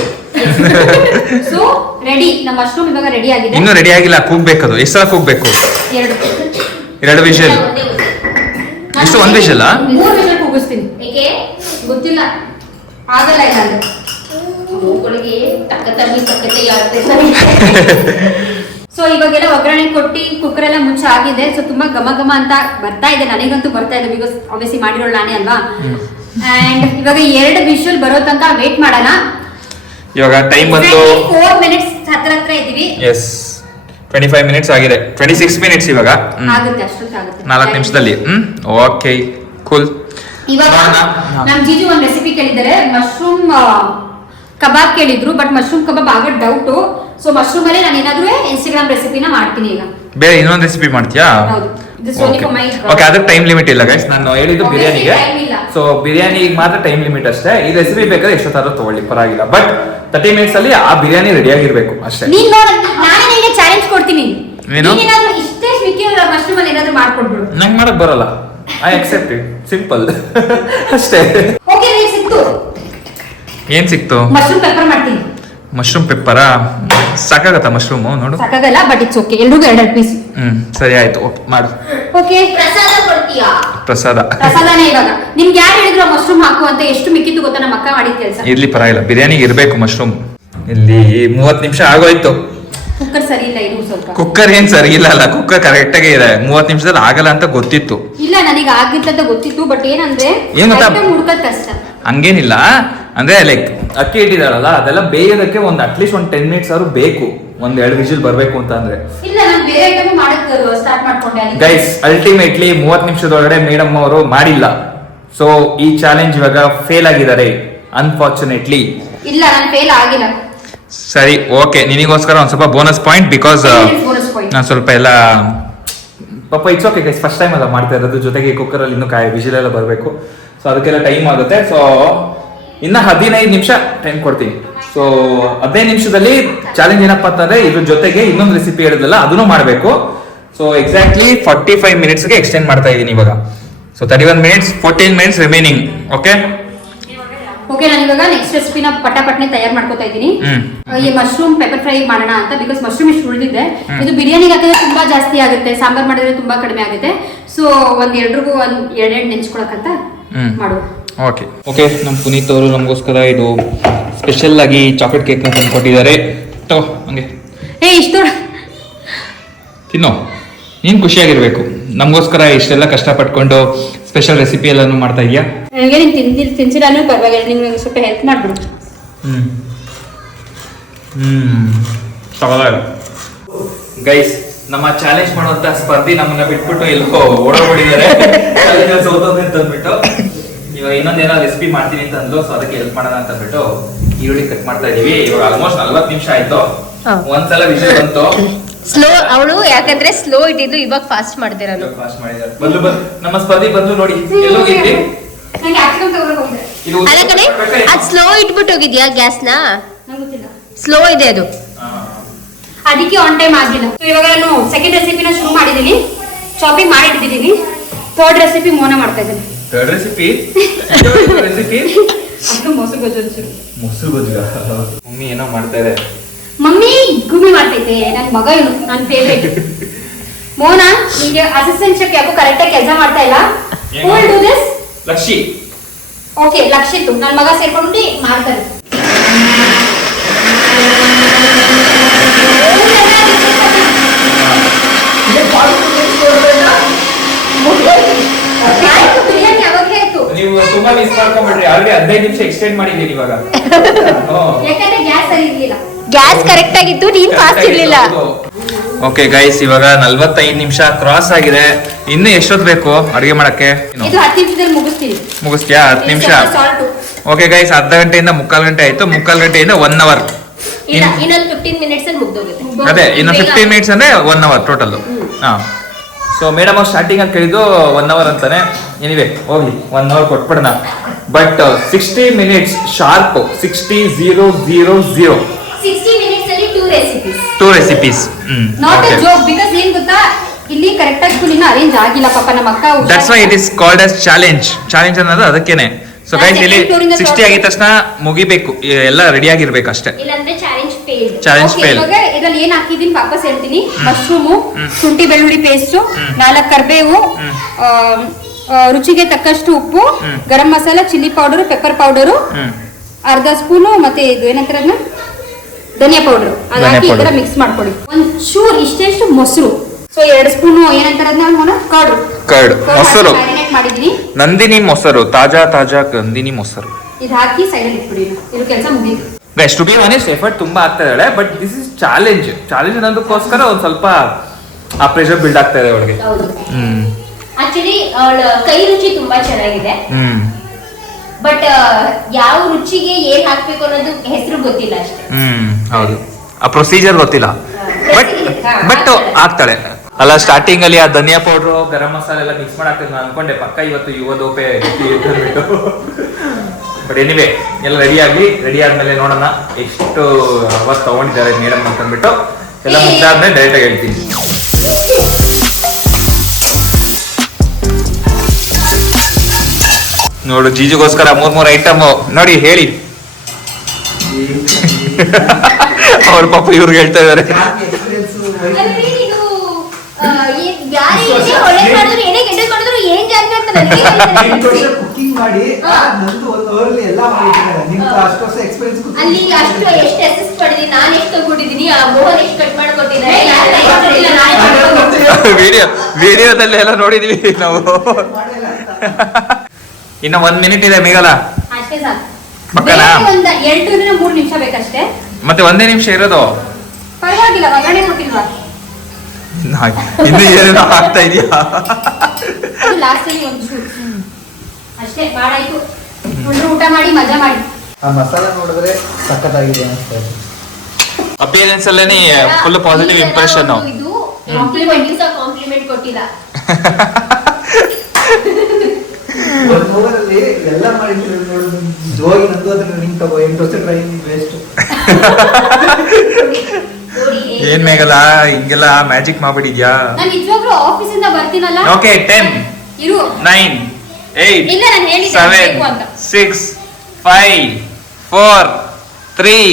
ಸೊ ರೆಡಿ, ನಮ್ಮ ಮಶ್ರೂಮ್ ಇವಾಗ ರೆಡಿ ಆಗಿದೆ. ಇನ್ನೂ ರೆಡಿ ಆಗಿಲ್ಲ, ಕೂಗ್ಬೇಕದು. ಎಷ್ಟು ಸಲ ಕೂಗ್ಬೇಕು? 2 ವಿಷಲ್. ಎಷ್ಟು 1 ವಿಷಲ್? 3 ವಿಷಲ್ ಕೂಗಿಸ್ತೀನಿ. ಏಕೆ ಗೊತ್ತಿಲ್ಲ, ಆಗಲ್ಲ ಇಲ್ಲ ಅಂದ್ರೆ ಮೂಗಳಿಗೆ ತಕ್ಕತೆ ಯಾರು. ಸೊ ಇವಾಗೆಲ್ಲ ಒಗ್ಗರಣೆ ಕೊಟ್ಟು ಕುಕ್ಕರ್ ಎಲ್ಲ ಮುಚ್ಚ ಆಗಿದೆ. ಸೊ ತುಂಬಾ ಘಮ ಘಮ ಅಂತ ಬರ್ತಾ ಇದೆ, ನನಗಂತೂ ಬರ್ತಾ ಇದೆ, ಬಿಕಾಸ್ ಆಬ್ವಿಯಸ್ಲಿ ಮಾಡಿರೋಳು ನಾನೇ ಅಲ್ವಾ. ಅಂಡ್ ಇವಾಗ 2 ವಿಷಲ್ ಬರೋ ತನಕ ವೇಟ್ ಮಾಡೋಣ. ಇವಾಗ ಟೈಮ್ ಬಂತು 4 ಮಿನಿಟ್ಸ್ ಹತ್ರ ಇದೀವಿ. ಎಸ್, 25 ಮಿನಿಟ್ಸ್ ಆಗಿದೆ. 26 ಮಿನಿಟ್ಸ್ ಇವಾಗ ಆಗುತ್ತೆ, ಅಷ್ಟೊತ್ತಾಗುತ್ತೆ. 4 ನಿಮಿಷದಲ್ಲಿ. Okay cool. ಇವಾಗ ನಮ್ ಜೀಜು ಒಂದ್ ರೆಸಿಪಿ ಕೇಳಿದ್ದಾರೆ, ಮಶ್ರೂಮ್ ಕಬಾಬ್ ಕೇಳಿದ್ರು. ಬಟ್ ಮಶ್ರೂಮ್ ಕಬಾಬ್ ಆಗೋ ಡೌಟು. ಸೊ ಮಶ್ರೂಮ್ ಅಲ್ಲಿ ನಾನು ಏನಾದ್ರೂ ಇನ್ಸ್ಟಾಗ್ರಾಮ್ ರೆಸಿಪಿನ ಮಾಡ್ತೀನಿ ಈಗ. ಬೇರೆ ಇನ್ನೊಂದು ರೆಸಿಪಿ ಮಾಡ್ತೀಯಾ? ಹೌದು, ಓಕೆ, ಅದಕ್ಕೆ ಟೈಮ್ ಲಿಮಿಟ್ ಇಲ್ಲ ಗೈಸ್. ನಾನು ಹೇಳಿದ್ದು ಬಿರಿಯಾನಿಗೆ. ಸೊ ಬಿರಿಯಾನಿಗೆ ಮಾತ್ರ ಟೈಮ್ ಲಿಮಿಟ್ ಅಷ್ಟೇ. ಈ ರೆಸಿಪಿ ಬೇಕಾದ್ರೆ ಎಷ್ಟೊತ್ತಾದ್ರೂ ತಗೊಳ್ಳಿ, ಪರವಾಗಿಲ್ಲ. ಬಟ್ 30 ಮಿನಿಟ್ಸ್ ಅಲ್ಲಿ ಆ ಬಿರಿಯಾನಿ ರೆಡಿ ಆಗಿರ್ಬೇಕು ಅಷ್ಟೇ. ನೀನ್ ನೋಡ, ನಾನೇ ನಿನಗೆ ಚಾಲೆಂಜ್ ಕೊಡ್ತೀನಿ. ಏನು? ನೀನೇನಾದ್ರೂ ಇಷ್ಟೇ ಮಿಕ್ಕಿರೋ ಮಶ್ರೂಮ್ ಅಲ್ಲಿ ಏನಾದ್ರೂ ಮಾಡ್ಕೊಡ್ಬಿಡು. ನಂಗೆ ಮಾಡಕ್ ಬರಲ್ಲ, ಐ ಅಕ್ಸೆಪ್ಟ್ ಇಟ್, ಸಿಂಪಲ್ ಅಷ್ಟೇ. ಓಕೆ, ನೀನ್ ಸಿಕ್ತು. ಏನ್ ಸಿಕ್ತು? ಮಶ್ರೂಮ್ ಪೆಪ್ಪರ್ ಮಾಡ್ತೀನಿ. ಮಶ್ರೂಮ್ ಪೆಪ್ಪರಾ? ಸಾಕಾಗತ್ತಾ ಮಶ್ರೂಮು? ನೋಡು, ಸಾಕಾಗಲ್ಲ, ಬಟ್ ಇಟ್ಸ್ ಓಕೆ. ಎಲ್ರಿಗೂ 2 ಪೀಸ್. ಸರಿ ಆಯ್ತು, ಓಕೆ ಮಾಡು. ಓಕೆ, ಪ್ರಸಾದ ಕೊಡ್ತೀಯಾ? ಪ್ರಸಾದನೇ ಇವಾಗ. ನಿಮ್ಗೆ ಯಾರು ಹೇಳಿದ್ರು ಮಶ್ರೂಮ್ ಹಾಕು ಅಂತ? ಎಷ್ಟು ಮಿಕ್ಕಿತ್ತು ಗೊತ್ತಾ, ನಮ್ಮ ಅಕ್ಕ ಮಾಡಿದ ಕೆಲಸ. ಇರ್ಲಿ ಪರವಾಗಿಲ್ಲ, ಬಿರಿಯಾನಿಗೆ ಇರ್ಬೇಕು ಮಶ್ರೂಮ್. ಇಲ್ಲಿ 30 ನಿಮಿಷ ಆಗೋಯ್ತು. ಕುಕ್ಕರ್ ಸರಿ ಇಲ್ಲ, ಇದು ಸ್ವಲ್ಪ. ಕುಕ್ಕರ್ ಏನ್ ಸರಿ ಇಲ್ಲ ಅಲ್ಲ, ಕುಕ್ಕರ್ ಕರೆಕ್ಟ್ ಆಗಿ ಇದೆ. 30 ನಿಮಿಷದಲ್ಲಿ ಆಗಲ್ಲ ಅಂತ ಗೊತ್ತಿತ್ತು. ಇಲ್ಲ, ನನಗೆ ಆಗಿತ್ತು ಅಂತ ಗೊತ್ತಿತ್ತು. ಬಟ್ ಏನಂದ್ರೆ ಹುಡ್ಕದ್ ಕಷ್ಟ. ಹಂಗೇನಿಲ್ಲ, ಅಂದ್ರೆ ಲೈಕ್ ಅಕ್ಕಿ ಇಟ್ಟಿದಾಳಲ್ಲ, ಅದೆಲ್ಲ ಬೇಯೋದಕ್ಕೆ ಅಟ್ಲೀಸ್ಟ್ 10 ಮಿನಿಟ್ಸ್ ಆದ್ರೂ ಬೇಕು. 1-2 ವಿಜಿಲ್ ಬರ್ಬೇಕು ಅಂತ ಅಂದ್ರೆ. ಇಲ್ಲ, ನಾನು ಬೇರೆ ಐಟಮ್ ಮಾಡಕ್ ಸ್ಟಾರ್ಟ್ ಮಾಡ್ಕೊಂಡೆ. ಗೈಸ್, ಅಲ್ಟಿಮೇಟ್ಲಿ 30 ನಿಮಿಷದೊಳಗಡೆ ಮೇಡಮ್ ಅವರು ಮಾಡಿಲ್ಲ. ಸೊ ಈ ಚಾಲೆಂಜ್ ಇವಾಗ ಫೇಲ್ ಆಗಿದ್ದಾರೆ, ಅನ್ಫಾರ್ಚುನೇಟ್ಲಿ. ಇಲ್ಲ, ನಾನು ಫೇಲ್ ಆಗಿಲ್ಲ. ಸರಿ, ಓಕೆ, ನಿನಗೋಸ್ಕರ ಒಂದ್ ಸ್ವಲ್ಪ ಬೋನಸ್ ಪಾಯಿಂಟ್. ಬಿಕಾಸ್ ನಾನು ಸ್ವಲ್ಪ ಎಲ್ಲ ಪಾಪ it's okay guys, first time ಅಲ್ಲ ಮಾಡ್ತಾ ಇರೋದು. ಜೊತೆಗೆ ಕುಕ್ಕರ್ ಅಲ್ಲಿ ಇನ್ನೂ ವಿಜಿಲ್ ಎಲ್ಲ ಬರಬೇಕು. ಸೊ ಅದಕ್ಕೆಲ್ಲ ಟೈಮ್ ಆಗುತ್ತೆ. ಸೊ ಇನ್ನ 15 ನಿಮಿಷ ಟೈಮ್ ಕೊಡ್ತೀನಿ. ಸೊ 15 ನಿಮಿಷದಲ್ಲಿ ಚಾಲೆಂಜ್ ಏನಪ್ಪಾ ಅಂತಂದ್ರೆ ಇದ್ರ ಜೊತೆಗೆ ಇನ್ನೊಂದು ರೆಸಿಪಿ ಹೇಳಿದ್ರಲ್ಲ ಅದನ್ನು ಮಾಡಬೇಕು. ಸೊ ಎಕ್ಸಾಕ್ಟ್ಲಿ 45 ಮಿನಿಟ್ಸ್ಗೆ ಎಕ್ಸ್ಟೆಂಡ್ ಮಾಡ್ತಾ ಇದೀನಿ ಇವಾಗ. So 31 minutes, 14 minutes remaining. Okay, ನಾನು ಇವಾಗ ನೆಕ್ಸ್ಟ್ ರೆಸಿಪಿನ ಪಟ್ನೆ ತಯಾರು ಮಾಡ್ಕೋತಾ ಇದ್ದೀನಿ. ಈ ಮಶ್ರೂಮ್ ಪೆಪ್ಪರ್ ಫ್ರೈ ಮಾಡೋಣ ಅಂತ. ಬಿಕಾಸ್ ಮಶ್ರೂಮ್ ಇಷ್ಟು ಉಳಿದಿದೆ. ಇದು ಬಿರಿಯಾನಿಗೆ ಹಾಕಿದ್ರೆ ತುಂಬಾ ಜಾಸ್ತಿ ಆಗುತ್ತೆ, ಸಾಂಬಾರ್ ಮಾಡಿದ್ರೆ ತುಂಬಾ ಕಡಿಮೆ ಆಗುತ್ತೆ. ಸೊ ಎಲ್ರಿಗೂ 2 ನೆಂಚ್ಕೊಳಕಂತ ಮಾಡುವ. ಓಕೆ, ನಮ್ಮ ಪುನೀತ್ ಅವರು ನಮಗೋಸ್ಕರ ಇದು ಸ್ಪೆಷಲ್ ಆಗಿ ಚಾಕ್ಲೇಟ್ ಕೇಕ್ ನ ತಂದು ಕೊಟ್ಟಿದ್ದಾರೆ. ಹಂಗೆ ಇಷ್ಟು ತಿನ್ನೋ, ನೀನ್ ಖುಷಿಯಾಗಿರ್ಬೇಕು. ನಮಗೋಸ್ಕರ ಇಷ್ಟೆಲ್ಲ ಕಷ್ಟಪಟ್ಕೊಂಡು ಸ್ಪೆಷಲ್ ರೆಸಿಪಿ ಎಲ್ಲಾನು ಮಾಡ್ತಾ ಇದೀಯಾ. ನನಗೆ ನೀನು ತಿನ್ಸಿಲ್ಲ ಪರವಾಗಿಲ್ಲ, ನಿಮ್ಗೆ ಸ್ವಲ್ಪ ಹೆಲ್ಪ್ ಮಾಡ್ಬಿಡು. ಗೈಸ್, ನಮ್ಮ ಚಾಲೆಂಜ್ ಮಾಡುವಂತ ಸ್ಪರ್ಧಿ ನಮ್ಮನ್ನ ಬಿಟ್ಬಿಟ್ಟು ಎಲ್ಲೋ ಓಡೋಡಿದ್ದಾರೆ ತಂದ್ಬಿಟ್ಟು. ಇವಾಗ ಇನ್ನೊಂದೇನೋ ರೆಸಿಪಿ ಮಾಡ್ತೀನಿ ಅಂತ ಅಂದ್ಲು. ಸೊ ಅದಕ್ಕೆ ಹೆಲ್ಪ್ ಮಾಡೋಣ ಅಂತ ಅಂದ್ಬಿಟ್ಟು ಈರುಳ್ಳಿ ಕಟ್ ಮಾಡ್ತಾ ಇದೀವಿ. ಇವಾಗ ಆಲ್ಮೋಸ್ಟ್ 40 ನಿಮಿಷ ಆಯ್ತು. ಒಂದ್ಸಲ ವಿಷಯ ಬಂತು. ಸ್ಲೋ ಅವಳು, ಯಾಕಂದ್ರೆ ಸ್ಲೋ ಇಟ್ಟಿದ್ದು, ಇವಾಗ ಫಾಸ್ಟ್ ಮಾಡ್ದೆ ನಾನು. ಫಾಸ್ಟ್ ಮಾಡಿದ್ದಾರೆ. ಬಂದು ನಮ್ಮ ಸ್ಪರ್ಧಿ ಬಂದು ನೋಡಿ ಎಲ್ಲೋಗಿದ್ರಿ. ಅಲ್ಲ ಕಡೆ, ಅದ್ ಸ್ಲೋ ಇಟ್ಬಿಟ್ಟು ಹೋಗಿದ್ಯಾ ಗ್ಯಾಸ್ನ? ಸ್ಲೋ ಇದೆ ಅದು, ಅದಕ್ಕೆ ಆನ್ ಟೈಮ್ ಆಗಿಲ್ಲ. ಇವಾಗ ನಾನು ಸೆಕೆಂಡ್ ರೆಸಿಪಿನ ಶುರು ಮಾಡಿದೀನಿ. ಚಾಪಿಂಗ್ ಮಾಡಿಟ್ಟಿದ್ದೀನಿ. ಥರ್ಡ್ ರೆಸಿಪಿ ಮೋನ ಮಾಡ್ತಾ ಇದ್ದೀನಿ. ಥರ್ಡ್ ರೆಸಿಪಿ ಮೊಸರು ಗೊಜ್ಜು. ಮೊಸರು ಗೊಜ್ಜು ಮಮ್ಮಿ ಏನೋ ಮಾಡ್ತಾ ಇದೆ. ಮಮ್ಮಿ ಗುಮ್ಮಿ ಮಾಡ್ತೈತೆ. ನನ್ ಮಗ ಇವನು, ನನ್ನ ಫೇವ್ರೇಟ್. ಮೋನ, ನಿಂಗೆ ಅಸಿಸ್ಟೆಂಟ್ ಶೆಫ್ ಯಾಕೋ ಕರೆಕ್ಟ್ ಆಗಿ ಕೆಲಸ ಮಾಡ್ತಾ ಇಲ್ಲ. Who will do this? Lakshi. Okay ಲಕ್ಷಿತ್ತು ನನ್ನ ಮಗ ಸೇರ್ಕೊಂಡು ಮಾಡ್ತಾರೆ. ಆಯ್ತು, ಬಿರಿಯಾನಿ ಯಾವಾಗ್ಲೇ ಆಯ್ತು. ನೀವು ತುಂಬಾ ಮಿಸ್ ಮಾಡ್ಕೊಂಡ್ಬಿಡ್ರಿ, ಆಲ್ರೆಡಿ 15 ನಿಮಿಷ ಎಕ್ಸ್ಟೆಂಡ್ ಮಾಡಿದ್ದೀನಿ ಇವಾಗ. ಯಾಕಂದ್ರೆ ಗ್ಯಾಸ್ ಸರಿ ಇರ್ಲಿಲ್ಲ. ಗ್ಯಾಸ್ ಕರೆಕ್ಟ್ ಆಗಿತ್ತು, ನೀನ್ ಫಾಸ್ಟ್ ಇರ್ಲಿಲ್ಲ. ಓಕೆ ಗೈಸ್, ಇವಾಗ 45 ನಿಮಿಷ ಕ್ರಾಸ್ ಆಗಿದೆ. ಇನ್ನು ಎಷ್ಟೊತ್ತು ಬೇಕು ಅಡಿಗೆ ಮಾಡಕ್ಕೆ? ಇದು 10 ನಿಮಿಷದಲ್ಲಿ ಮುಗಿಸ್ತೀವಿ. ಮುಗಿಸ್ತೀಯಾ? 10 ನಿಮಿಷ. ಸಾಲ್ಟ್. ಓಕೆ ಗೈಸ್, ಅರ್ಧ ಗಂಟೆಯಿಂದ 3/4 ಗಂಟೆ ಆಯ್ತು. 3/4 ಗಂಟೆಯಿಂದ 1 ಅವರ್. ಇಲ್ಲ, ಇನ್ನೊಂದು 15 ಮಿನಿಟ್ಸ್ ಅಲ್ಲಿ ಮುಗ್ದೋಗುತ್ತೆ. ಅದೇ ಇನ್ನು 15 ಮಿನಿಟ್ಸ್ ಅಂದ್ರೆ 1 ಅವರ್ ಟೋಟಲ್. ಹಾ, ಸೊ ಮೇಡಮ್ ಅವ್ರು ಸ್ಟಾರ್ಟಿಂಗ್ ಅಲ್ಲಿ ಕೇಳಿದ್ದು 1 ಅವರ್ ಅಂತಾನೆ. ಎನಿವೆ ಹೋಗ್ಲಿ, 1 ಅವರ್ ಕೊಟ್ಬಿಡೋಣ. But 60 minutes sharp, 60:00. 60 ಮಿನಿಟ್ಸ್ ಅಲ್ಲಿ 2 recipes. 2 recipes. Not a joke, because ಏನ್ ಗೊತ್ತಾ, ಇಲ್ಲಿ ಕರೆಕ್ಟ್ ಆಗಿ ಫುಲ್ ಇನ್ನ ಅರೇಂಜ್ ಆಗಿಲ್ಲ ಪಾಪ ನಮ್ಮ ಅಕ್ಕ. That's why it is called as challenge. Challenge ಅನ್ನೋದು ಅದಕ್ಕೇನೆ. ಸೊ ಗೈಸ್, ಇಲ್ಲಿ 60 ಆಗಿದ ತಕ್ಷಣ ಮುಗಿಬೇಕು, ಎಲ್ಲ ರೆಡಿ ಆಗಿರ್ಬೇಕು ಅಷ್ಟೇ. ಇಲ್ಲಾಂದ್ರೆ ಚಾಲೆಂಜ್ ಫೇಲ್. Challenge fail. ಇವಾಗ ಇದ್ರಲ್ಲಿ ಏನ್ ಹಾಕಿದೀನಿ ವಾಪಸ್ ಹೇಳ್ತೀನಿ. ಮಶ್ರೂಮು, ಶುಂಠಿ ಬೆಳ್ಳುಳ್ಳಿ ಪೇಸ್ಟ್, 4 ಕರಿಬೇವು, ರುಚಿಗೆ ತಕ್ಕಷ್ಟು ಉಪ್ಪು, garam masala, chilli powder, pepper powder, ಅರ್ಧ ಸ್ಪೂನು, ಮತ್ತೆ ಇದು ಏನಂತಾರೆ ಅದನ್ನ ಧನಿಯಾ ಪೌಡರ್ ಹಾಕಿ ಈ ತರ ಮಿಕ್ಸ್ ಮಾಡ್ಕೊಳ್ಳಿ. ಒಂದ್ ಚೂರ್ ಇಷ್ಟೆಷ್ಟು ಮೊಸರು, ಸೊ 2 ಸ್ಪೂನು ಏನಂತಾರೆ ಅದನ್ನ ಕರ್ಡ್ ಮೊಸರು, ಮ್ಯಾರಿನೇಟ್ ಮಾಡಿದೀನಿ. ನಂದಿನಿ ಮೊಸರು, ತಾಜಾ ನಂದಿನಿ ಮೊಸರು. ಇದು ಹಾಕಿ ಸೈಡಲ್ಲಿ ಇಟ್ಬಿಡಿ. ಇದು ಕೆಲಸ ಮುಗೀತು. Guys, to be honest effort ತುಂಬಾ ಆಗ್ತಾ ಇದ್ದಾಳೆ, ಬಟ್ ದಿಸ್ ಇಸ್ ಚಾಲೆಂಜ್ ಅನ್ನೋದಕ್ಕೋಸ್ಕರ ಒಂದ್ ಸ್ವಲ್ಪ ಆ ಪ್ರೆಷರ್ ಬಿಲ್ಡ್ ಆಗ್ತಾ ಇದೆ ಅವಳಿಗೆ. ಆಕ್ಚುಲಿ ಅವಳ ಕೈ ರುಚಿ ತುಂಬಾ ಚೆನ್ನಾಗಿದೆ, ಬಟ್ ಯಾವ ರುಚಿಗೆ ಏನ್ ಹಾಕ್ಬೇಕು ಅನ್ನೋದು ಹೆಸರು ಗೊತ್ತಿಲ್ಲ ಅಷ್ಟೇ. ಹೌದು, ಆ ಪ್ರೊಸೀಜರ್ ಗೊತ್ತಿಲ್ಲ, ಬಟ್ ಆಗ್ತಾಳೆ. ಅಲ್ಲ, ಸ್ಟಾರ್ಟಿಂಗ್ ಅಲ್ಲಿ ಆ ಧನಿಯಾ ಪೌಡ್ರು, ಗರಂ ಮಸಾಲೆ ಎಲ್ಲ ಮಿಕ್ಸ್ ಮಾಡಾಕ್ತಿದ್ ನಾನು ಅನ್ಕೊಂಡೆ ಪಕ್ಕ ಇವತ್ತು ಯುವದೋಪೆ ಬಿಟ್ಟು. ಬಟ್ ಎನಿವೆ ಎಲ್ಲ ರೆಡಿ ಆದ್ಮೇಲೆ ನೋಡೋಣ ಎಷ್ಟು ಅವತ್ತು ತಗೊಂಡಿದ್ದಾರೆ ಮೇಡಮ್ ಅಂತಂದ್ಬಿಟ್ಟು. ಎಲ್ಲ ಮುಗ್ದಾದ್ಮೇಲೆ ಡೈರೆಕ್ಟ್ ಆಗಿ ಹೇಳ್ತೀನಿ. ನೋಡು, ಜೀಜುಗೋಸ್ಕರ 3 ಐಟಮ್ ನೋಡಿ, ಹೇಳಿ. ಅವ್ರ ಪಾಪ ಇವ್ರಿಗೆ ಹೇಳ್ತಾ ಇದಾರೆ. ಕುಕಿಂಗ್ ಮಾಡಿ ನಂದು 1 ಅವರ್ ಎಲ್ಲ ಮಾಡಿದ್ದಾರೆ. ನಿಮ್ಗೆ ಅಷ್ಟು ವರ್ಷ ಎಕ್ಸ್ಪೀರಿಯನ್ಸ್ ಅಲ್ಲಿ ಅಷ್ಟು ಎಷ್ಟು ಅಸಿಸ್ಟ್ ಮಾಡಿದೀನಿ, ನಾನು ಎಷ್ಟು ತಗೊಂಡಿದ್ದೀನಿ, ಆ ಮೋಹನ್ ಎಷ್ಟು ಕಟ್ ಮಾಡ್ಕೊಟ್ಟಿದ್ದಾರೆ. ವಿಡಿಯೋದಲ್ಲಿ ಎಲ್ಲ ನೋಡಿದ್ವಿ ನಾವು. ಇನ್ನು 1 ಮಿನಿಟ್ ಇದೆ ಮೇಘಲ. ಅಷ್ಟೇ ಸಾಕು. ಪಕ್ಕನಾ? ಒಂದ್ 2-3 ನಿಮಿಷ ಬೇಕಷ್ಟೇ. ಮತ್ತೆ 1 ನಿಮಿಷ ಇರೋದು. ಪರವಾಗಿಲ್ಲ, ಒಗ್ಗರಣೆ ಕೊಟ್ಟಿಲ್ವಾ? ಇನ್ನು ಏನೇನೋ ಆಗ್ತಾ ಇದೆಯಾ? ಲಾಸ್ಟ್ ಅಲ್ಲಿ ಒಂಚೂರು ಅಷ್ಟೇ ಮಾಡಾಯ್ತು. ಊಟ ಮಾಡಿ ಮಜಾ ಮಾಡಿ. ಆ ಮಸಾಲ ನೋಡಿದ್ರೆ ಸಖತ್ತಾಗಿದೆ ಅನಿಸ್ತಾ ಇದೆ. ಅಪಿಯರೆನ್ಸ್ ಅಲ್ಲೇನೆ ಫುಲ್ ಪಾಸಿಟಿವ್ ಇಂಪ್ರೆಷನ್. ಇದು ಕಾಂಪ್ಲಿಮೆಂಟ್ ಕೊಟ್ಟಿಲ್ಲ. 1 ಅವರಲ್ಲಿ ಎಲ್ಲ ಮಾಡಿದ್ರೆ ನೋಡೋದು ಹೋಗಿ ನಂದು ಅದನ್ನ ನಿಂಗೆ ತಗೋ 8 ವರ್ಷ ಟ್ರೈನಿಂಗ್ ವೇಸ್ಟ್. ಏನ್ ಮೇಘಲ ಹಿಂಗೆಲ್ಲ ಮ್ಯಾಜಿಕ್ ಮಾಡ್ಬಿಟ್ಟಿದ್ಯಾ? ನಾನು ನಿಜವಾಗ್ಲೂ ಆಫೀಸ್ ಇಂದ ಬರ್ತೀನಲ್ಲ. ಓಕೆ, 10 ಇರು 9 8 ಇಲ್ಲ, ನಾನು ಹೇಳಿದ್ದೆ 7 ಬೇಕು ಅಂತ. 6 5 4 3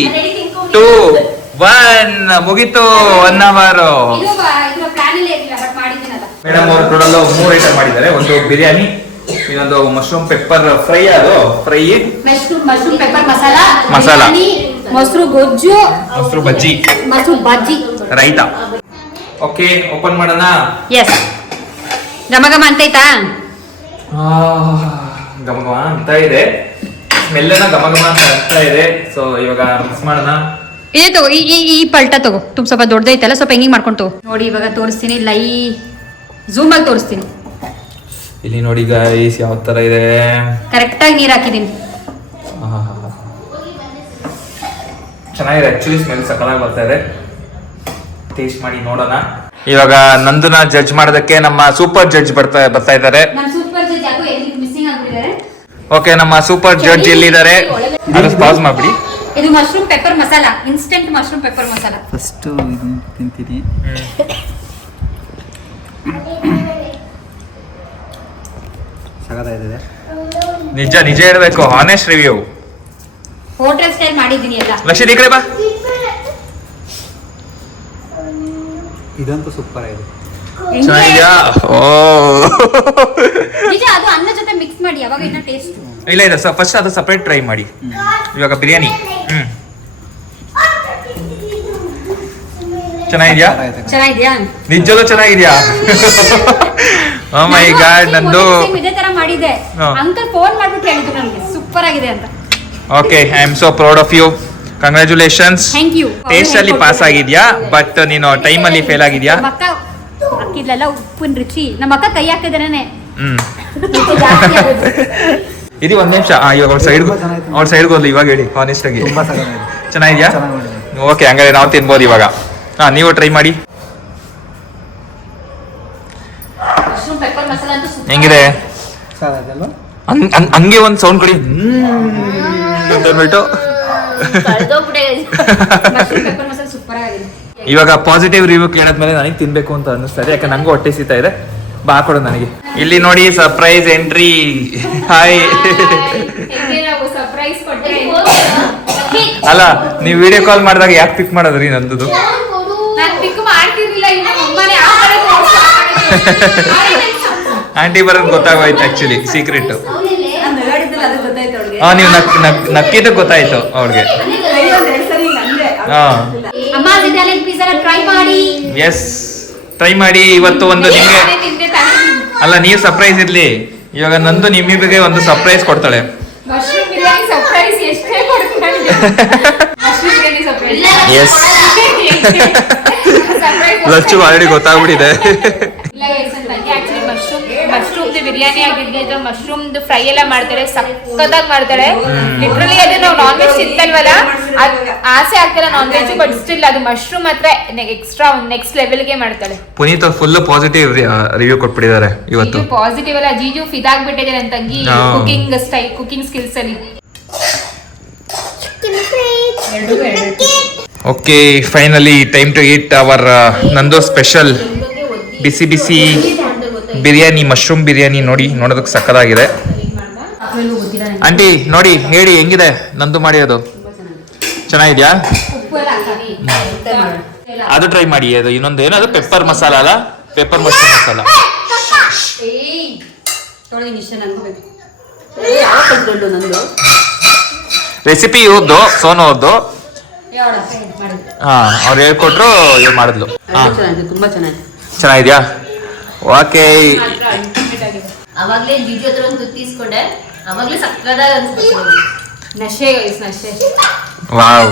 2 1 ಮುಗೀತು 1 ಅವರ್. ಇದು ಇದ್ರ ಪ್ಲಾನ್ ಅಲ್ಲೇ ಇರಲಿಲ್ಲ, ಬಟ್ ಮಾಡಿದ್ದೀನಲ್ಲ. ಮೇಡಮ್ ಅವರು ಟೋಟಲ್ 3 ಐಟಮ್ ಮಾಡಿದ್ದಾರೆ. ಒಂದು ಬಿರಿಯಾನಿ, ಇನ್ನೊಂದು ಮಶ್ರೂಮ್ ಪೆಪ್ಪರ್ ಫ್ರೈ, ಅದು fry, mushroom pepper masala, biryani, ಮೊಸರು ಗೊಜ್ಜು, ಮೊಸರು ಬಜ್ಜಿ, ಮೊಸರು ಬಜ್ಜಿ, ರೈತ. ಓಕೆ, ಓಪನ್ ಮಾಡೋಣ. ಎಸ್. ಗಮಗಮ ಅಂತೈತಾ? ಗಮಗಮ ಅಂತ ಇದೆ, ಸ್ಮೆಲ್ ಗಮಗಮ ಅಂತ ಆಗ್ತಾ ಇದೆ. ಸೊ ಇವಾಗ ಮಿಕ್ಸ್ ಮಾಡೋಣ. ಇದೇ ತಗೋ, ಈ ಪಲ್ಟ ತಗೋ. ತುಂಬ ಸ್ವಲ್ಪ ದೊಡ್ಡದೈತಲ್ಲ, ಸ್ವಲ್ಪ ಹೆಂಗಿಂಗ್ ಮಾಡ್ಕೊಂಡು ನೋಡಿ. ಇವಾಗ ತೋರಿಸ್ತೀನಿ, ಝೂಮ್ ಆಗಿ ತೋರಿಸ್ತೀನಿ. ಇಲ್ಲಿ ನೋಡಿ ಗೈಸ್, ಯಾವ ತರ ಇದೆ. ಕರೆಕ್ಟಾಗಿ ನೀರು ಹಾಕಿದ್ದೀನಿ. ಚೆನ್ನಾಗಿದೆ, ಆಕ್ಚುಲಿ ಸ್ಮೆಲ್ ಸಕ್ಕತ್ತಾಗಿ ಬರ್ತಾ ಇದೆ. ಟೇಸ್ಟ್ ಮಾಡಿ ನೋಡೋಣ. ಇವಾಗ ನಂದುನ ಜಡ್ಜ್ ಮಾಡೋದಕ್ಕೆ ನಮ್ಮ ಸೂಪರ್ ಜಡ್ಜ್ ಬರ್ತಾ ಇದ್ದಾರೆ. ನಮ್ಮ ಸೂಪರ್ ಜಡ್ಜ್ ಯಾಕೋ ಎಲ್ಲಿ ಮಿಸ್ಸಿಂಗ್ ಆಗ್ಬಿಟ್ಟಿದ್ದಾರೆ. ಓಕೆ, ನಮ್ಮ ಸೂಪರ್ ಜಡ್ಜ್ ಎಲ್ಲಿದ್ದಾರೆ? ಅದು ಪಾಸ್ ಮಾಡ್ಬಿಡಿ. ಇದು mushroom pepper masala, instant mushroom pepper masala. First ಇದನ್ನ ತಿಂತೀನಿ. ಸಖತ್ತಾಗಿದೆ. ನಿಜ ಹೇಳ್ಬೇಕು, ಆನೆಸ್ಟ್ ರಿವ್ಯೂ. ಹೋಟೆಲ್ ಸ್ಟೈಲ್ ಮಾಡಿದ್ದೀನಿ ಎಲ್ಲ. ಲಕ್ಷಿತ್ ಈ ಕಡೆ ಬಾ. ಇದಂತೂ ಸೂಪರ್ ಆಗಿದೆ. ಚೆನ್ನಾಗಿದ್ಯಾ? ಓ ನಿಜ, ಅದು ಅನ್ನ ಜೊತೆ ಮಿಕ್ಸ್ ಮಾಡಿ, ಯಾವಾಗ ಇನ್ನ ಟೇಸ್ಟ್. ಇಲ್ಲ ಇಲ್ಲ ಫಸ್ಟ್ ಅದು ಸಪ್ರೇಟ್ ಟ್ರೈ ಮಾಡಿ. ಇವಾಗ ಬಿರಿಯಾನಿ ಚೆನ್ನಾಗಿದ್ಯಾ? ಚೆನ್ನಾಗಿದ್ಯಾ? ನಿಜವಾಗ್ಲೂ ಚೆನ್ನಾಗಿದ್ಯಾ? ಓ ಮೈ ಗಾಡ್, ನಂದು ಇದೇ ತರ ಮಾಡಿದೆ. ಅಂಕಲ್ ಫೋನ್ ಮಾಡ್ಬಿಟ್ಟು ಹೇಳಿದ್ರು ನನಗೆ ಸೂಪರ್ ಆಗಿದೆ ಅಂತ. Okay, I am so proud of you. Congratulations. Thank you. Test ಅಲ್ಲಿ ಪಾಸ್ ಆಗಿದ್ಯಾ, ಬಟ್ ನೀನು ಟೈಮ್ ಅಲ್ಲಿ ಫೇಲ್ ಆಗಿದ್ಯಾ. ನಮ್ಮ ಅಕ್ಕ ಹಾಕಿದ್ಲಲ್ಲ ಉಪ್ಪಿನ ರುಚಿ, ನಮ್ಮ ಅಕ್ಕ ಕೈ ಹಾಕಿದ್ರೇನೆ. ಇದು ಒಂದ್ ನಿಮಿಷ. ಇವಾಗ ಅವ್ರ ಸೈಡ್ಗೆ ಹೋದ್ಲು. ಇವಾಗ ಹೇಳಿ ಹಾನೆಸ್ಟ್ ಆಗಿ. ತುಂಬಾ ಚೆನ್ನಾಗಿದೆ. ಚೆನ್ನಾಗಿದ್ಯಾ? ಓಕೆ, ಹಂಗಾರೆ ನಾವು ತಿನ್ಬೋದು ಇವಾಗ. ನೀವು ಟ್ರೈ ಮಾಡಿ. ಮಶ್ರೂಮ್ ಪೆಪ್ಪರ್ ಮಸಾಲ ಅಂತೂ ಸೂಪರ್ ಹೆಂಗಿದೆ? ಸಾಕಾಗಲ್ವಾ? ಹಂಗೆ ಒಂದ್ ಸೌಂಡ್ ಕೊಡಿ ಅಂದ್ಬಿಟ್ಟು. ಮಶ್ರೂಮ್ ಪೆಪ್ಪರ್ ಮಸಾಲ ಸೂಪರ್ ಆಗಿದೆ. ಇವಾಗ ಪಾಸಿಟಿವ್ ರಿವ್ಯೂ ಕೇಳಿದ್ಮೇಲೆ ನನಗೆ ತಿನ್ಬೇಕು ಅಂತ ಅನ್ನಿಸ್ತಾ ಇದೆ, ಯಾಕಂದ್ರೆ ನಂಗೂ ಹೊಟ್ಟೆ ಸೀತಾ ಇದೆ. ಬಾ ಕೊಡು ನನಗೆ. ಇಲ್ಲಿ ನೋಡಿ ಸರ್ಪ್ರೈಸ್ ಎಂಟ್ರಿ. ಹಾಯ್. ಸರ್ಪ್ರೈಸ್ ಕೊಟ್ಟೆ. ಅಲ್ಲ, ನೀವು ವಿಡಿಯೋ ಕಾಲ್ ಮಾಡಿದಾಗ ಯಾಕೆ ಪಿಕ್ ಮಾಡೋದ್ರಿ ನಂದು? ನಾನು ಪಿಕ್ ಮಾಡ್ತಿರ್ಲಿಲ್ಲ, ಇನ್ನು ಅಮ್ಮನೇ ಆ ಕಡೆ ಆಂಟಿ ಬರೋದು ಗೊತ್ತಾಗೋಯ್ತು ಆಕ್ಚುಲಿ ಸೀಕ್ರೆಟ್. ನಾನು ಹೇಳಿದ್ದಿಲ್ಲ, ಅದು ಗೊತ್ತಾಯ್ತು ಅವ್ಳಿಗೆ. ನೀವು ನಕ್ಕಿದ್ದು ಗೊತ್ತಾಯ್ತು ಅವ್ರಿಗೆ. ಅಮ್ಮ ಇಟಾಲಿಯನ್ ಪಿಜ್ಜಾ ಟ್ರೈ ಮಾಡಿ. ಎಸ್, ಟ್ರೈ ಮಾಡಿ. ಇವತ್ತು ಒಂದು ನಿಮ್ಗೆ ಅಲ್ಲ, ನೀವು ಸರ್ಪ್ರೈಸ್ ಇರ್ಲಿ. ಇವಾಗ ನಂದು ನಿಮಗೆ ಒಂದು ಸರ್ಪ್ರೈಸ್ ಕೊಡ್ತಾಳೆ. ಮಶ್ರೂಮ್ ಬಿರಿಯಾನಿ ಸರ್ಪ್ರೈಸ್ ಎಷ್ಟೇ ಕೊಡ್ತಾಳೆ. Mushroom biryani surprise. Yes, Lacchu already ಗೊತ್ತಾಗ್ಬಿಟ್ಟಿದೆ. ಇಲ್ಲ ಗೈಸ್, ನನಗೆ ಆಕ್ಚುಲಿ ಮಶ್ರೂಮ್ ಬಿರಿಯಾನಿ ಆಗಿದ್ರೆ ಮಶ್ರೂಮ್ ಫ್ರೈ ಎಲ್ಲ ಮಾಡ್ತಾರೆ, ಸಕ್ಕತ್ತಾಗಿ ಮಾಡ್ತಾರೆ. ಲಿಟ್ರಲಿ ಅದು ನಾವು ನಾನ್ ವೆಜ್ ತಿಂತಲ್ವಲ್ಲ, ಆಸೆ ಆಗ್ತಿಲ್ಲ ನಾನ್ ವೆಜ್, ಬಟ್ ಸ್ಟಿಲ್ ಅದು ಮಶ್ರೂಮ್ ಮಾತ್ರ ಎಕ್ಸ್ಟ್ರಾ ನೆಕ್ಸ್ಟ್ ಲೆವೆಲ್ಗೆ ಮಾಡ್ತಾಳೆ. ಪುನೀತ್ ಫುಲ್ ಪಾಸಿಟಿವ್ ರಿವ್ಯೂ ಕೊಟ್ಬಿಟ್ಟಿದ್ದಾರೆ ಇವತ್ತು. ಪಾಸಿಟಿವ್ ಅಲ್ಲ, ಜೀಜು ಫಿದಾಗ್ಬಿಟ್ಟಿದ್ದಾರೆ ನನ್ನ ತಂಗಿ ಕುಕಿಂಗ್ ಸ್ಕಿಲ್ಸ್ ಅಲ್ಲಿ. Okay, finally time to eat hour ನಂದು ಸ್ಪೆಷಲ್ ಬಿಸಿ ಬಿಸಿ ಬಿರಿಯಾನಿ, ಮಶ್ರೂಮ್ ಬಿರಿಯಾನಿ. ನೋಡೋದಕ್ಕೆ ಸಕ್ಕತ್ತಾಗಿದೆ. ಆಂಟಿ ನೋಡಿ, ಹೇಳಿ ಹೆಂಗಿದೆ ನಂದು ಮಾಡಿರೋದು? ಚೆನ್ನಾಗಿದ್ಯಾ? ಅದು ಟ್ರೈ ಮಾಡಿ. ಅದು ಇನ್ನೊಂದು ಏನದು ಪೆಪ್ಪರ್ ಮಸಾಲ ಅಲ್ಲ, ಪೆಪ್ಪರ್ ಮಶ್ರೂಮ್ ಮಸಾಲ. ರೆಸಿಪಿ ಇವ್ರದ್ದು, ಸೋನು ಅವ್ರದ್ದು. ಅವ್ರು ಹೇಳ್ಕೊಟ್ರು, ಇವ್ರು ಮಾಡಿದ್ಲು. ತುಂಬಾ ಚೆನ್ನಾಗಿದೆ. ಚೆನ್ನಾಗಿದ್ಯಾ? ಓಕೆ. ಅವಾಗ್ಲೇ ಜಿಜು ಹತ್ರ ಒಂದು ತುತ್ತಿಸ್ಕೊಂಡೆ, ಅವಾಗ್ಲೇ ಸಕ್ಕದಾಗಿ ಅನ್ಸ್ಬಿಟ್ಟು ನಶೆ ಗೈಸ್, ನಶೆ. ವಾವ್.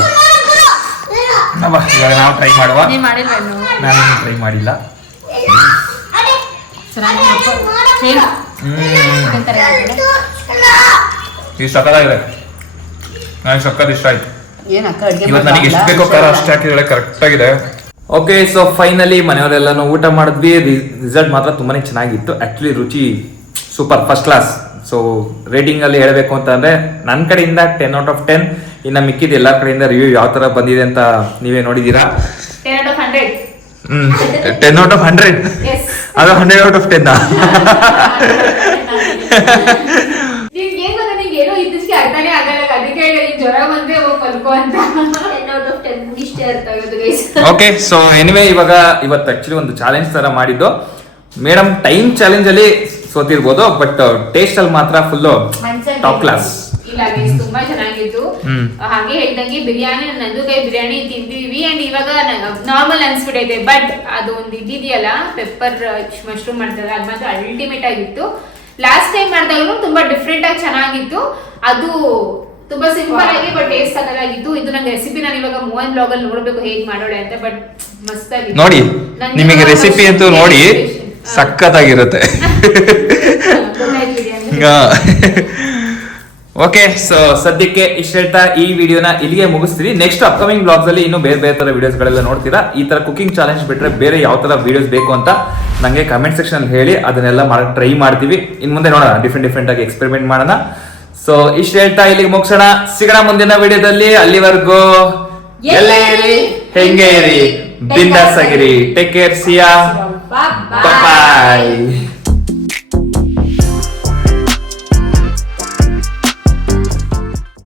ಇವಾಗ ನಾವು ಟ್ರೈ ಮಾಡುವ. ನೀನ್ ಮಾಡಿಲ್ವಾ ಇನ್ನು? ನಾನು ಟ್ರೈ ಮಾಡಿಲ್ಲ. ಇದು ಸಕ್ಕತ್ತಾಗಿದೆ. ನನಗೆ ಸಕ್ಕತ್ ಇಷ್ಟ ಆಯ್ತು. ಇವತ್ತು ನನಗೆ ಎಷ್ಟು ಬೇಕೋ ಖಾರ ಅಷ್ಟು ಹಾಕಿದ್ರೆ ಕರೆಕ್ಟ್ ಆಗಿದೆ. ಓಕೆ, ಸೊ ಫೈನಲಿ ಮನೆಯವರೆಲ್ಲಾನು ಊಟ ಮಾಡಿದ್ವಿ. ರಿಸಲ್ಟ್ ಮಾತ್ರ ತುಂಬಾನೇ ಚೆನ್ನಾಗಿತ್ತು. ಆಕ್ಚುಲಿ ರುಚಿ super, first class. So rating ಅಲ್ಲಿ ಹೇಳಬೇಕು ಅಂತಂದ್ರೆ ನನ್ನ ಕಡೆಯಿಂದ 10 out of 10. ಇನ್ನು ಮಿಕ್ಕಿದ ಎಲ್ಲ ಕಡೆಯಿಂದ ರಿವ್ಯೂ ಯಾವ ತರ ಬಂದಿದೆ ಅಂತ ನೀವೇ ನೋಡಿದೀರಾ. 10 out of 100. 10 out of 100. ಅದು 100 out of 10. ಏನೋ ಇದ್ದಕ್ಕೆ ಅರ್ಥನೇ ಆಗಲ್ಲ, ಅದಕ್ಕೆ ಜ್ವರ ಬಂದ್ರೆ ಪಲ್ಕೋ ಅಂತ. 10 out of 10 ಇಷ್ಟೇ ಅರ್ಥ ಆಗೋದು ಗೈಸ್. ಓಕೆ, ಸೊ ಎನಿವೇ ಇವತ್ತು ಆಕ್ಚುಲಿ ಒಂದು ಚಾಲೆಂಜ್ ತರ ಮಾಡಿದ್ದು. ಮೇಡಮ್ ಟೈಮ್ ಚಾಲೆಂಜ್ ಅಲ್ಲಿ ಸೋತಿರ್ಬೋದು, ಬಟ್ ಟೇಸ್ಟ್ ಅಲ್ಲಿ ಮಾತ್ರ ಫುಲ್ ಟಾಪ್ ಕ್ಲಾಸ್. ಇಲ್ಲ ಗೈಸ್, ತುಂಬಾ ಚೆನ್ನಾಗಿತ್ತು. ಹಾಗೆ ಹೇಳ್ದಂಗೆ ಬಿರಿಯಾನಿ, ನಂದು ಕೈ ಬಿರಿಯಾನಿ ತಿಂದಿದೀವಿ ಅಂಡ್ ಇವಾಗ ನಾರ್ಮಲ್ ಅನ್ಸ್ಬಿಟ್ಟೈತೆ. ಬಟ್ ಅದು ಒಂದು ಇದೆಯಲ್ಲ, ಪೆಪ್ಪರ್ ಮಶ್ರೂಮ್ ಮಾಡ್ತಾರೆ, ಅದು ಮಾತ್ರ ಅಲ್ಟಿಮೇಟ್ ಆಗಿತ್ತು. ಲಾಸ್ಟ್ ಟೈಮ್ ಮಾಡಿದಾಗಲೂ ತುಂಬಾ ಡಿಫ್ರೆಂಟ್ ಆಗಿ ಚೆನ್ನಾಗಿತ್ತು. ಅದು ತುಂಬಾ ಸಿಂಪಲ್ ಆಗಿ ಬಟ್ ಟೇಸ್ಟ್ ಸಕ್ಕತ್ತಾಗಿತ್ತು. ಇದು ನಂಗೆ ರೆಸಿಪಿ ನಾನು ಇವಾಗ ಮೋಹನ್ ಬ್ಲಾಗ್ ಅಲ್ಲಿ ನೋಡ್ಬೇಕು ಹೇಗ್ ಮಾಡೋಳೆ ಅಂತ. ಬಟ್ ಮಸ್ತ್ ಆಗಿ ನೋಡಿ, ನಿಮಗೆ ರೆಸಿಪಿ ಅಂತೂ ನೋಡಿ ಸಕ್ಕತ್ತಾಗಿರುತ್ತೆ. ಓಕೆ, ಸೊ ಸದ್ಯಕ್ಕೆ ಇಷ್ಟ ಹೇಳ್ತಾ ಈ ವಿಡಿಯೋನ ಇಲ್ಲಿಗೆ ಮುಗಿಸ್ತೀವಿ. ನೆಕ್ಸ್ಟ್ ಅಪ್ಕಮಿಂಗ್ ಬ್ಲಾಗ್ಸ್ ಅಲ್ಲಿ ಇನ್ನೂ ಬೇರೆ ಬೇರೆ ತರ ವಿಡಿಯೋಸ್ ಗಳೆಲ್ಲ ನೋಡ್ತೀರಾ. ಈ ತರ ಕುಕಿಂಗ್ ಚಾಲೆಂಜ್ ಬಿಟ್ರೆ ಬೇರೆ ಯಾವ ತರ ವಿಡಿಯೋಸ್ ಬೇಕು ಅಂತ ನಂಗೆ ಕಮೆಂಟ್ ಸೆಕ್ಷನ್ ಅಲ್ಲಿ ಹೇಳಿ, ಅದನ್ನೆಲ್ಲ ಟ್ರೈ ಮಾಡ್ತೀವಿ. ಇನ್ ಮುಂದೆ ನೋಡೋಣ, ಡಿಫ್ರೆಂಟ್ ಆಗಿ ಎಕ್ಸ್ಪೆರಿಮೆಂಟ್ ಮಾಡೋಣ. ಸೊ ಇಷ್ಟ ಹೇಳ್ತಾ ಇಲ್ಲಿಗೆ ಮುಗಿಸೋಣ. ಸಿಗೋಣ ಮುಂದಿನ ವಿಡಿಯೋದಲ್ಲಿ. ಅಲ್ಲಿವರೆಗೂ ಎಲ್ಲೇ ಇರಿ, ಹೆಂಗೆ ಇರಿ, ಬಿಂದಾಸ್ ಆಗಿರಿ. ಟೇಕ್ ಕೇರ್, ಸಿಯಾ, ಬಾಯ್.